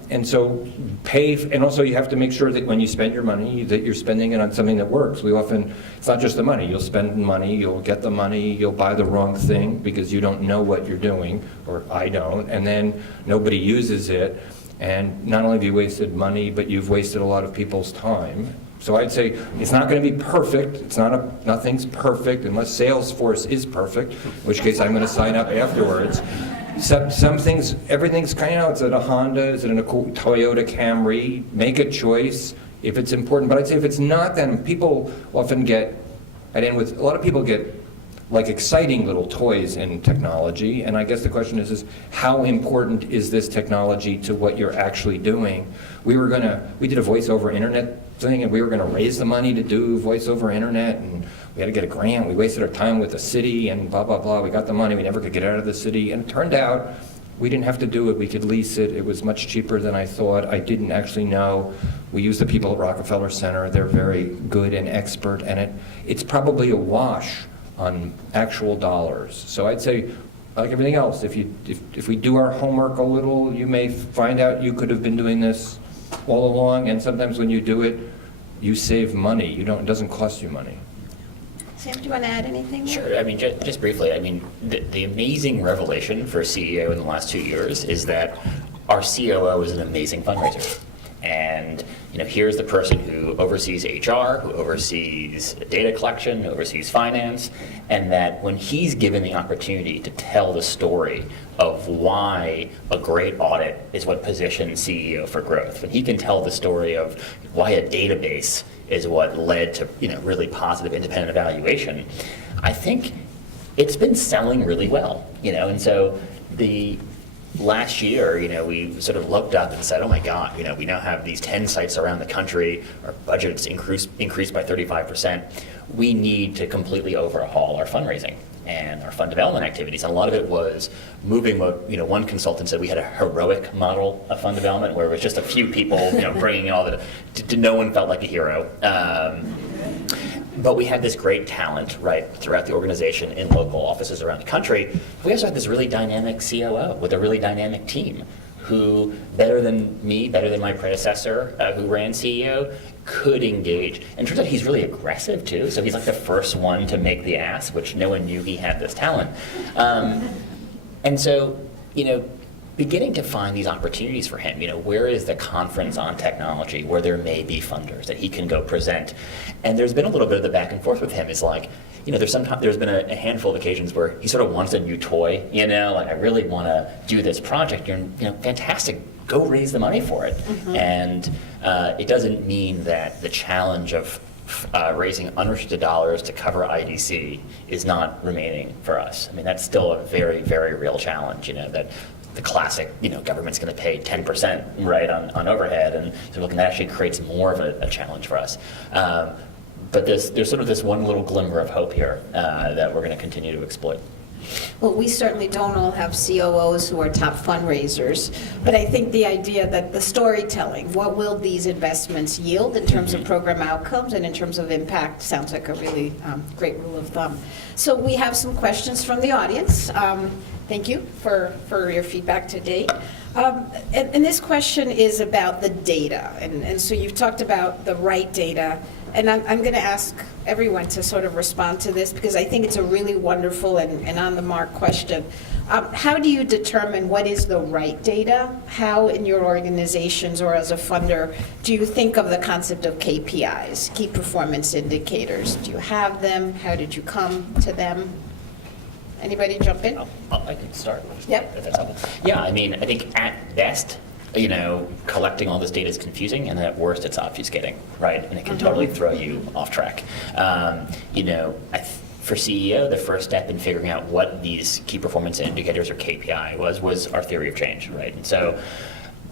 And so and also you have to make sure that when you spend your money, that you're spending it on something that works. It's not just the money. You'll spend money, you'll get the money, you'll buy the wrong thing because you don't know what you're doing, or I don't, and then nobody uses it. And not only have you wasted money, but you've wasted a lot of people's time. So I'd say it's not going to be perfect. Nothing's perfect unless Salesforce is perfect, in which case I'm going to sign up afterwards. Some things, everything's kind of, is it a Honda, is it a Toyota Camry? Make a choice if it's important. But I'd say if it's not, then people often a lot of people get like exciting little toys in technology, and I guess the question is how important is this technology to what you're actually doing? We did a voice over internet thing, and we were going to raise the money to do voice over internet, and we had to get a grant. We wasted our time with the city and blah, blah, blah. We got the money. We never could get out of the city, and it turned out we didn't have to do it. We could lease it. It was much cheaper than I thought. I didn't actually know. We used the people at Rockefeller Center. They're very good and expert, and it's probably a wash on actual dollars. So I'd say, like everything else, if we do our homework a little, you may find out you could have been doing this all along, and sometimes when you do it, you save money. It doesn't cost you money. Sam, do you want to add anything more? Sure. Just briefly, the amazing revelation for a CEO in the last 2 years is that our COO is an amazing fundraiser. And here's the person who oversees HR, who oversees data collection, who oversees finance, and that when he's given the opportunity to tell the story of why a great audit is what positions CEO for growth, when he can tell the story of why a database is what led to really positive independent evaluation, I think it's been selling really well. And so last year, we sort of looked up and said, oh my God, we now have these 10 sites around the country, our budget's increased by 35%. We need to completely overhaul our fundraising and our fund development activities. And a lot of it was moving what, one consultant said we had a heroic model of fund development where it was just a few people, bringing in all no one felt like a hero. But we had this great talent, right, throughout the organization in local offices around the country. We also had this really dynamic COO with a really dynamic team who, better than me, better than my predecessor who ran CEO, could engage. And it turns out he's really aggressive too, so he's like the first one to make the ask, which no one knew he had this talent. And so, beginning to find these opportunities for him, where is the conference on technology where there may be funders that he can go present? And there's been a little bit of the back and forth with him. It's like, there's been a handful of occasions where he sort of wants a new toy, like I really want to do this project. You're, fantastic, go raise the money for it. Mm-hmm. And it doesn't mean that the challenge of raising unrestricted dollars to cover IDC is not remaining for us. That's still a very, very real challenge, that the classic, government's going to pay 10%, right, on overhead, and so that actually creates more of a challenge for us. But there's sort of this one little glimmer of hope here that we're going to continue to exploit. Well, we certainly don't all have COOs who are top fundraisers, but I think the idea that the storytelling, what will these investments yield in terms of program outcomes and in terms of impact, sounds like a really great rule of thumb. So we have some questions from the audience. Thank you for your feedback to date. And this question is about the data. And so you've talked about the right data. And I'm going to ask everyone to sort of respond to this because I think it's a really wonderful and on-the-mark question. How do you determine what is the right data? How in your organizations or as a funder do you think of the concept of KPIs, key performance indicators? Do you have them? How did you come to them? Anybody jump in? I can start. Yep. If that's helpful. Yeah, I mean, I think at best, collecting all this data is confusing, and at worst, it's obfuscating, right? And it can totally throw you off track. For CEO, the first step in figuring out what these key performance indicators or KPI was our theory of change, right? And so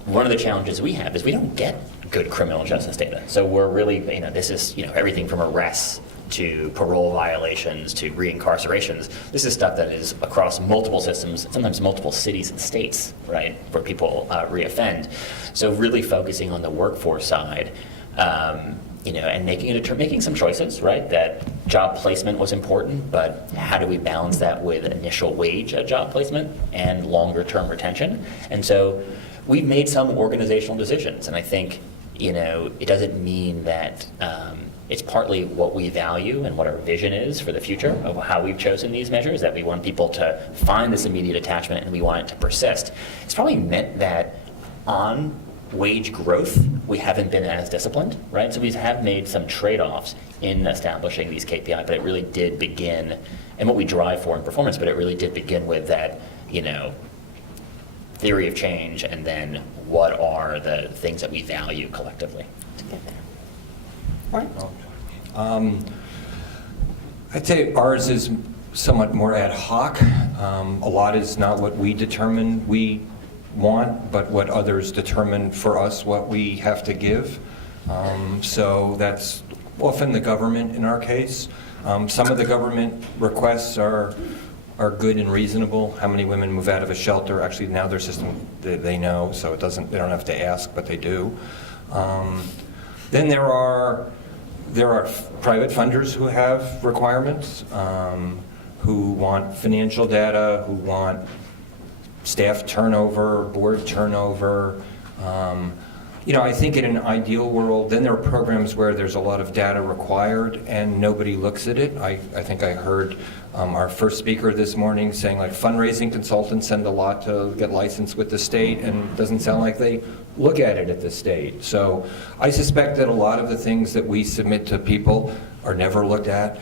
one of the challenges we have is we don't get good criminal justice data. So we're really, this is, everything from arrests to parole violations to reincarcerations. This is stuff that is across multiple systems, sometimes multiple cities and states, right, where people reoffend. So really focusing on the workforce side, and making some choices, right, that job placement was important, but how do we balance that with initial wage at job placement and longer term retention? And so we've made some organizational decisions, and I think, it doesn't mean that it's partly what we value and what our vision is for the future of how we've chosen these measures, that we want people to find this immediate attachment and we want it to persist. It's probably meant that on wage growth, we haven't been as disciplined, right? So we have made some trade-offs in establishing these KPI, but it really did begin, and what we drive for in performance, but it really did begin with that, theory of change, and then what are the things that we value collectively to get there. I'd say ours is somewhat more ad hoc. A lot is not what we determine we want, but what others determine for us what we have to give. So that's often the government in our case. Some of the government requests are good and reasonable. How many women move out of a shelter? Actually, now their system, they know, so they don't have to ask, but they do. Then there are private funders who have requirements, who want financial data, who want staff turnover, board turnover. I think in an ideal world, then there are programs where there's a lot of data required and nobody looks at it. I think I heard our first speaker this morning saying like fundraising consultants send a lot to get licensed with the state, and it doesn't sound like they look at it at the state. So I suspect that a lot of the things that we submit to people are never looked at.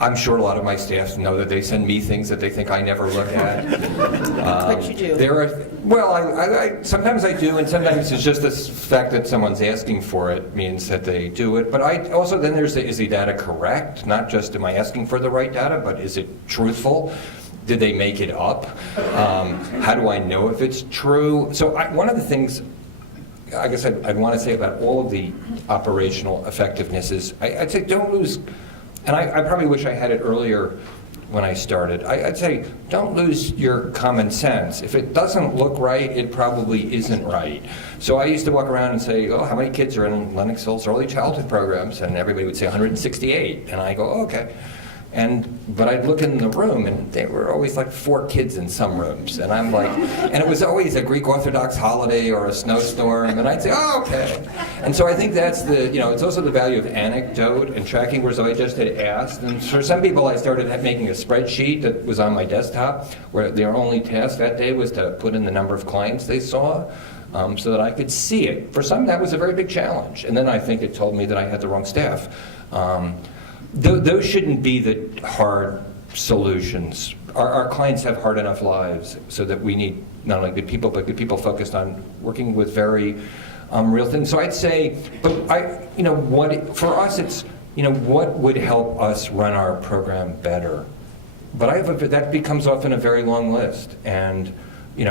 I'm sure a lot of my staff know that they send me things that they think I never look at. But you do. I sometimes I do, and sometimes it's just the fact that someone's asking for it means that they do it. But then there's is the data correct? Not just am I asking for the right data, but is it truthful? Did they make it up? How do I know if it's true? So one of the things I guess I'd want to say about all of the operational effectiveness is I'd say don't lose. And I probably wish I had it earlier when I started. I'd say don't lose your common sense. If it doesn't look right, it probably isn't right. So I used to walk around and say, how many kids are in Lenox Hill's early childhood programs? And everybody would say 168. And I go, okay. But I'd look in the room, and there were always like 4 kids in some rooms. And I'm like, and it was always a Greek Orthodox holiday or a snowstorm. And I'd say, okay. And so I think that's it's also the value of anecdote and tracking, where so I just had asked. And for some people, I started making a spreadsheet that was on my desktop, where their only task that day was to put in the number of clients they saw. So that I could see it. For some, that was a very big challenge. And then I think it told me that I had the wrong staff. Those shouldn't be the hard solutions. Our clients have hard enough lives, so that we need not only good people, but good people focused on working with very real things. So I'd say, for us, it's, what would help us run our program better? But that becomes often a very long list. And,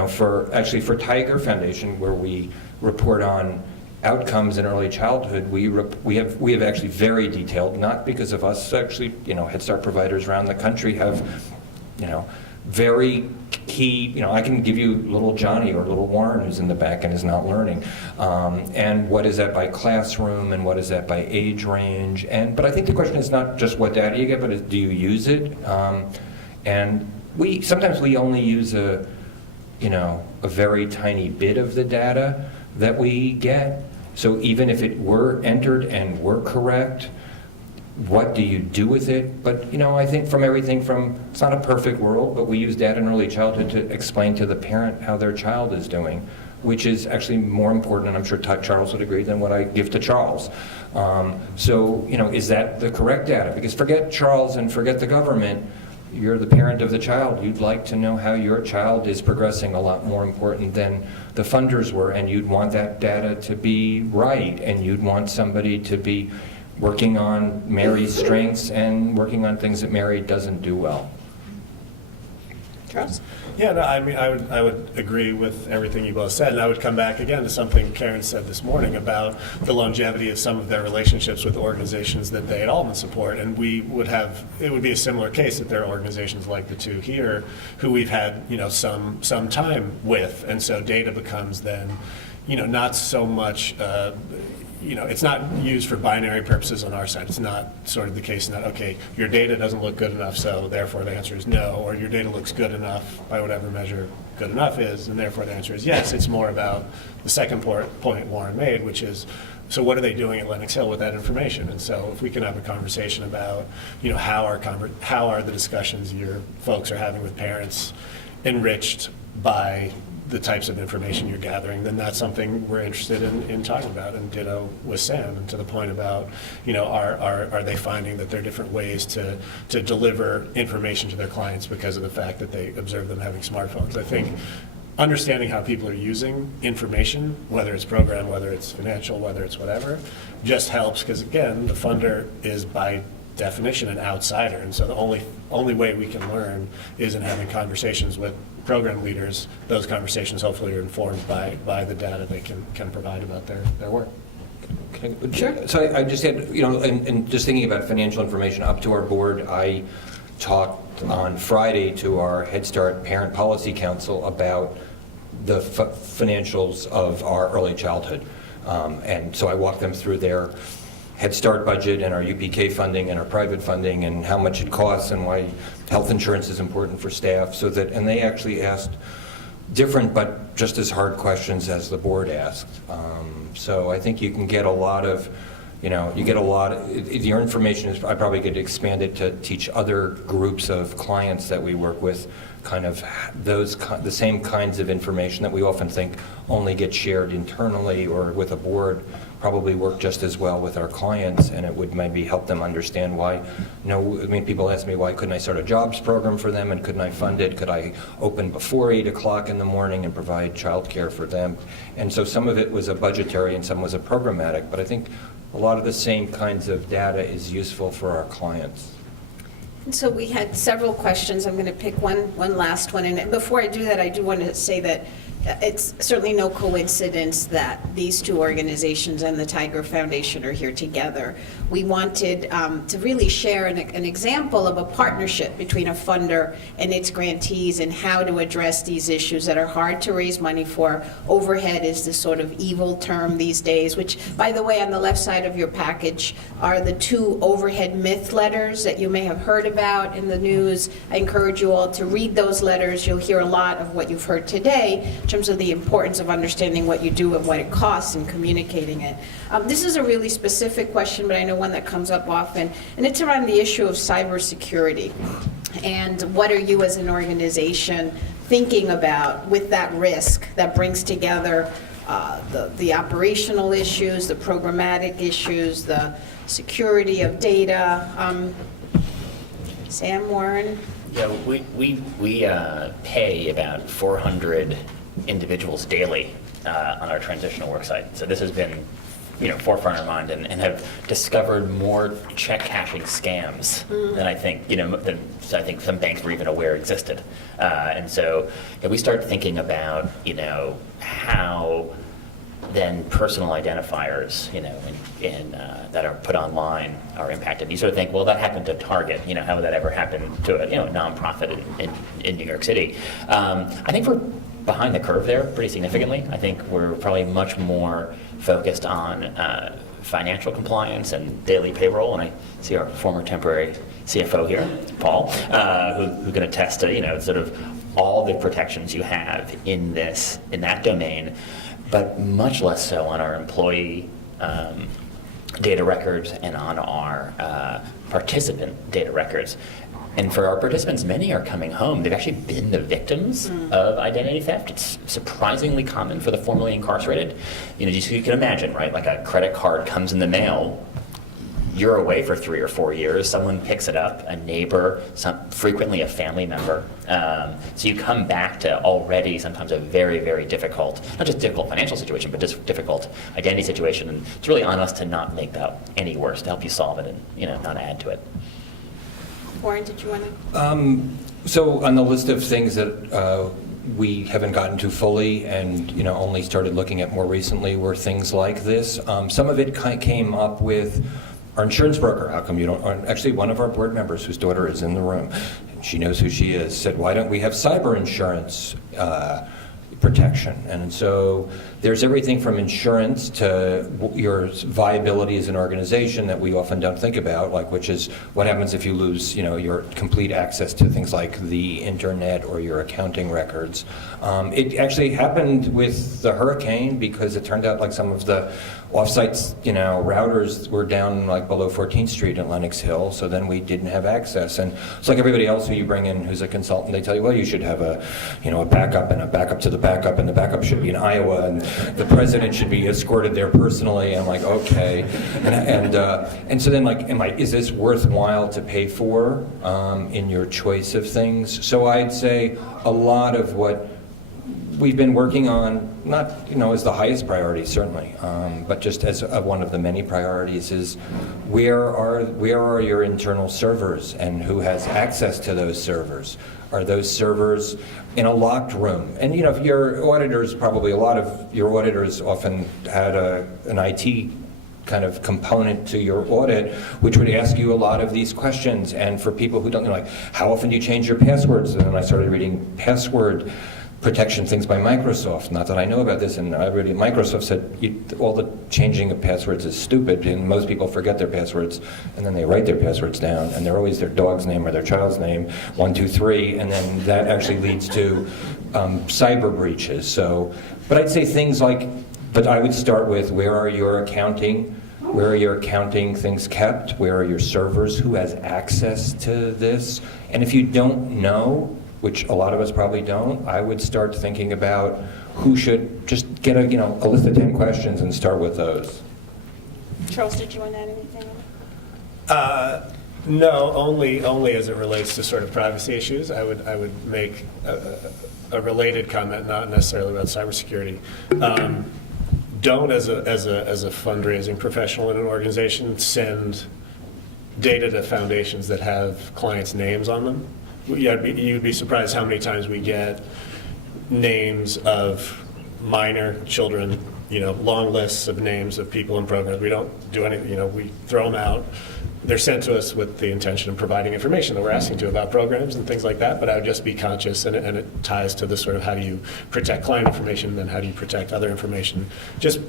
for Tiger Foundation, where we report on outcomes in early childhood, we have actually very detailed, not because of us, actually, Head Start providers around the country have, very key, I can give you little Johnny or little Warren who's in the back and is not learning. And what is that by classroom and what is that by age range? But I think the question is not just what data you get, but do you use it? And sometimes we only use a very tiny bit of the data that we get. So even if it were entered and were correct, what do you do with it? But, I think from everything from, it's not a perfect world, but we use data in early childhood to explain to the parent how their child is doing, which is actually more important, and I'm sure Charles would agree, than what I give to Charles. Is that the correct data? Because forget Charles and forget the government. You're the parent of the child. You'd like to know how your child is progressing, a lot more important than the funders were, and you'd want that data to be right, and you'd want somebody to be working on Mary's strengths and working on things that Mary doesn't do well. Charles? Yeah, no, I mean, I would agree with everything you both said, and I would come back again to something Karen said this morning about the longevity of some of their relationships with organizations that they at Altman support, and it would be a similar case that there are organizations like the two here who we've had, some time with, and so data becomes then, not so much, it's not used for binary purposes on our side. It's not sort of the case that, okay, your data doesn't look good enough, so therefore the answer is no, or your data looks good enough by whatever measure good enough is, and therefore the answer is yes. It's more about the second point Warren made, which is, so what are they doing at Lenox Hill with that information? And so if we can have a conversation about, how are the discussions your folks are having with parents enriched by the types of information you're gathering, then that's something we're interested in talking about, and ditto with Sam, and to the point about, are they finding that there are different ways to deliver information to their clients because of the fact that they observe them having smartphones. I think understanding how people are using information, whether it's program, whether it's financial, whether it's whatever, just helps, because again, the funder is by definition an outsider, and so the only way we can learn is in having conversations with program leaders. Those conversations hopefully are informed by the data they can provide about their work. Sure. So I just had, and just thinking about financial information up to our board, I talked on Friday to our Head Start Parent Policy Council about the financials of our early childhood. And so I walked them through their Head Start budget and our UPK funding and our private funding and how much it costs and why health insurance is important for staff, and they actually asked different but just as hard questions as the board asked. So I think you can get a lot of, your information is, I probably could expand it to teach other groups of clients that we work with kind of the same kinds of information that we often think only get shared internally or with a board, probably work just as well with our clients, and it would maybe help them understand why. People ask me, why couldn't I start a jobs program for them, and couldn't I fund it? Could I open before 8 o'clock in the morning and provide childcare for them? And so some of it was a budgetary and some was a programmatic, but I think a lot of the same kinds of data is useful for our clients. So we had several questions. I'm going to pick one last one. And before I do that, I do want to say that it's certainly no coincidence that these two organizations and the Tiger Foundation are here together. We wanted to really share an example of a partnership between a funder and its grantees and how to address these issues that are hard to raise money for. Overhead is the sort of evil term these days, which, by the way, on the left side of your package are the 2 overhead myth letters that you may have heard about in the news. I encourage you all to read those letters. You'll hear a lot of what you've heard today in terms of the importance of understanding what you do and what it costs and communicating it. This is a really specific question, but I know one that comes up often, and it's around the issue of cybersecurity. And what are you as an organization thinking about with that risk that brings together the operational issues, the programmatic issues, the security of data? Sam, Warren? Yeah, we pay about 400 individuals daily on our transitional worksite. So this has been, forefront of mind, and have discovered more check cashing scams than I think, than I think some banks were even aware existed. And so we start thinking about, how then personal identifiers, that are put online are impacted. You sort of think, well, that happened to Target. How would that ever happen to a nonprofit in New York City? I think we're behind the curve there pretty significantly. I think we're probably much more focused on financial compliance and daily payroll, and I see our former temporary CFO here, Paul, who can attest to sort of all the protections you have in that domain, but much less so on our employee data records and on our participant data records. And for our participants, many are coming home. They've actually been the victims of identity theft. It's surprisingly common for the formerly incarcerated. Just you can imagine, right? Like a credit card comes in the mail. You're away for 3 or 4 years. Someone picks it up, a neighbor, frequently a family member. So you come back to already sometimes a very, very difficult, not just difficult financial situation, but just difficult identity situation. And it's really on us to not make that any worse, to help you solve it and not add to it. Warren, did you want to? So on the list of things that we haven't gotten to fully and only started looking at more recently were things like this. Some of it came up with our insurance broker. How come you don't? Actually, one of our board members, whose daughter is in the room, and she knows who she is, said, "Why don't we have cyber insurance protection?" And so there's everything from insurance to your viability as an organization that we often don't think about, which is what happens if you lose, your complete access to things like the internet or your accounting records. It actually happened with the hurricane because it turned out like some of the offsites, routers were down below 14th Street in Lenox Hill, so then we didn't have access. And it's like everybody else who you bring in who's a consultant, they tell you, well, you should have a backup and a backup to the backup, and the backup should be in Iowa, and the president should be escorted there personally. And I'm like, okay. And so then is this worthwhile to pay for in your choice of things? So I'd say a lot of what we've been working on, not as the highest priority certainly, but just as one of the many priorities is where are your internal servers and who has access to those servers? Are those servers in a locked room? And if your auditors, probably a lot of your auditors often had an IT kind of component to your audit, which would ask you a lot of these questions. And for people who don't know, how often do you change your passwords? And then I started reading password protection things by Microsoft. Not that I know about this, and I really, Microsoft said all the changing of passwords is stupid, and most people forget their passwords, and then they write their passwords down, and they're always their dog's name or their child's name, 1, 2, 3, and then that actually leads to cyber breaches. So, but I'd say things but I would start with where are your accounting things kept? Where are your servers? Who has access to this? And if you don't know, which a lot of us probably don't, I would start thinking about who should just get a list of 10 questions and start with those. Charles, did you want to add anything? No, only as it relates to sort of privacy issues. I would make a related comment, not necessarily about cybersecurity. Don't, as a fundraising professional in an organization, send data to foundations that have clients' names on them. You'd be surprised how many times we get names of minor children, long lists of names of people in programs. We don't do anything, we throw them out. They're sent to us with the intention of providing information that we're asking to about programs and things like that, but I would just be conscious, and it ties to the sort of how do you protect client information, and then how do you protect other information. Just,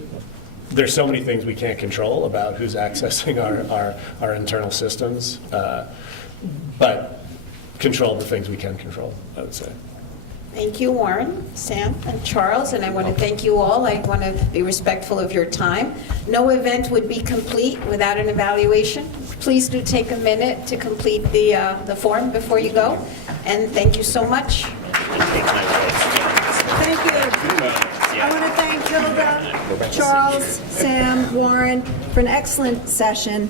there's so many things we can't control about who's accessing our internal systems, but control the things we can control, I would say. Thank you, Warren, Sam, and Charles, and I want to thank you all. I want to be respectful of your time. No event would be complete without an evaluation. Please do take a minute to complete the form before you go, and thank you so much. Thank you. I want to thank Hilda, Charles, Sam, Warren for an excellent session.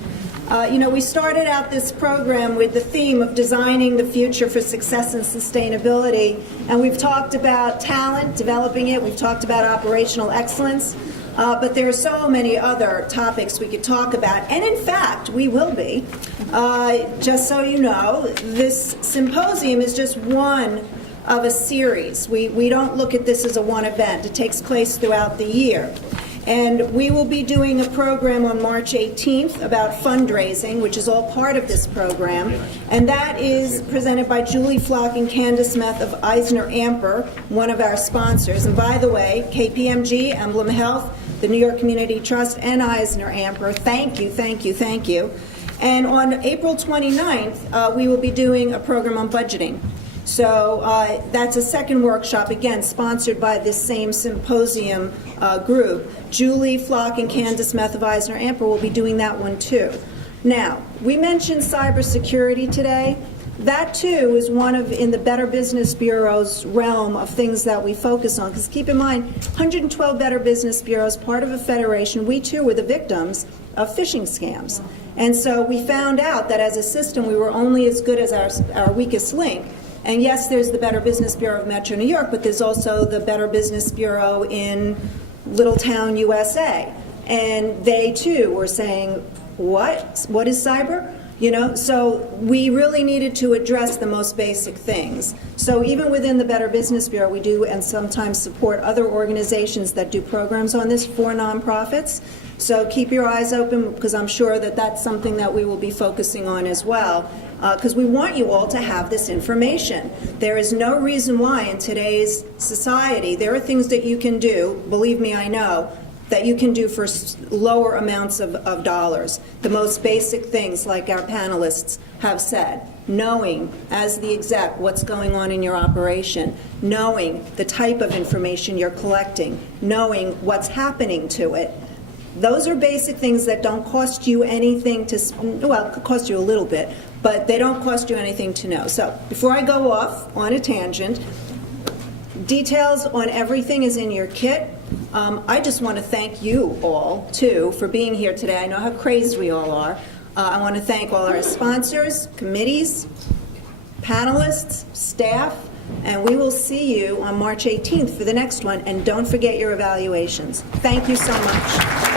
We started out this program with the theme of designing the future for success and sustainability, and we've talked about talent, developing it, we've talked about operational excellence, but there are so many other topics we could talk about, and in fact, we will be. Just so you know, this symposium is just one of a series. We don't look at this as a one event. It takes place throughout the year. And we will be doing a program on March 18th about fundraising, which is all part of this program. And that is presented by Julie Flock and Candace Meth of Eisner Amper, one of our sponsors. And by the way, KPMG, Emblem Health, the New York Community Trust, and Eisner Amper, thank you, thank you, thank you. And on April 29th, we will be doing a program on budgeting. So that's a second workshop, again, sponsored by this same symposium group. Julie Flock and Candace Meth of Eisner Amper will be doing that one too. Now, we mentioned cybersecurity today. That too is one of, in the Better Business Bureau's realm of things that we focus on. Because keep in mind, 112 Better Business Bureaus, part of a federation, we too were the victims of phishing scams. And so we found out that as a system, we were only as good as our weakest link. And yes, there's the Better Business Bureau of Metro New York, but there's also the Better Business Bureau in Littletown, USA. And they too were saying, what? What is cyber? You know, so we really needed to address the most basic things. So even within the Better Business Bureau, we do and sometimes support other organizations that do programs on this for nonprofits. So keep your eyes open, because I'm sure that that's something that we will be focusing on as well, because we want you all to have this information. There is no reason why in today's society, there are things that you can do, believe me, I know, that you can do for lower amounts of dollars. The most basic things, like our panelists have said, knowing as the exec what's going on in your operation, knowing the type of information you're collecting, knowing what's happening to it. Those are basic things that don't cost you anything to, well, it could cost you a little bit, but they don't cost you anything to know. So before I go off on a tangent, details on everything is in your kit. I just want to thank you all, too, for being here today. I know how crazy we all are. I want to thank all our sponsors, committees, panelists, staff, and we will see you on March 18th for the next one. And don't forget your evaluations. Thank you so much.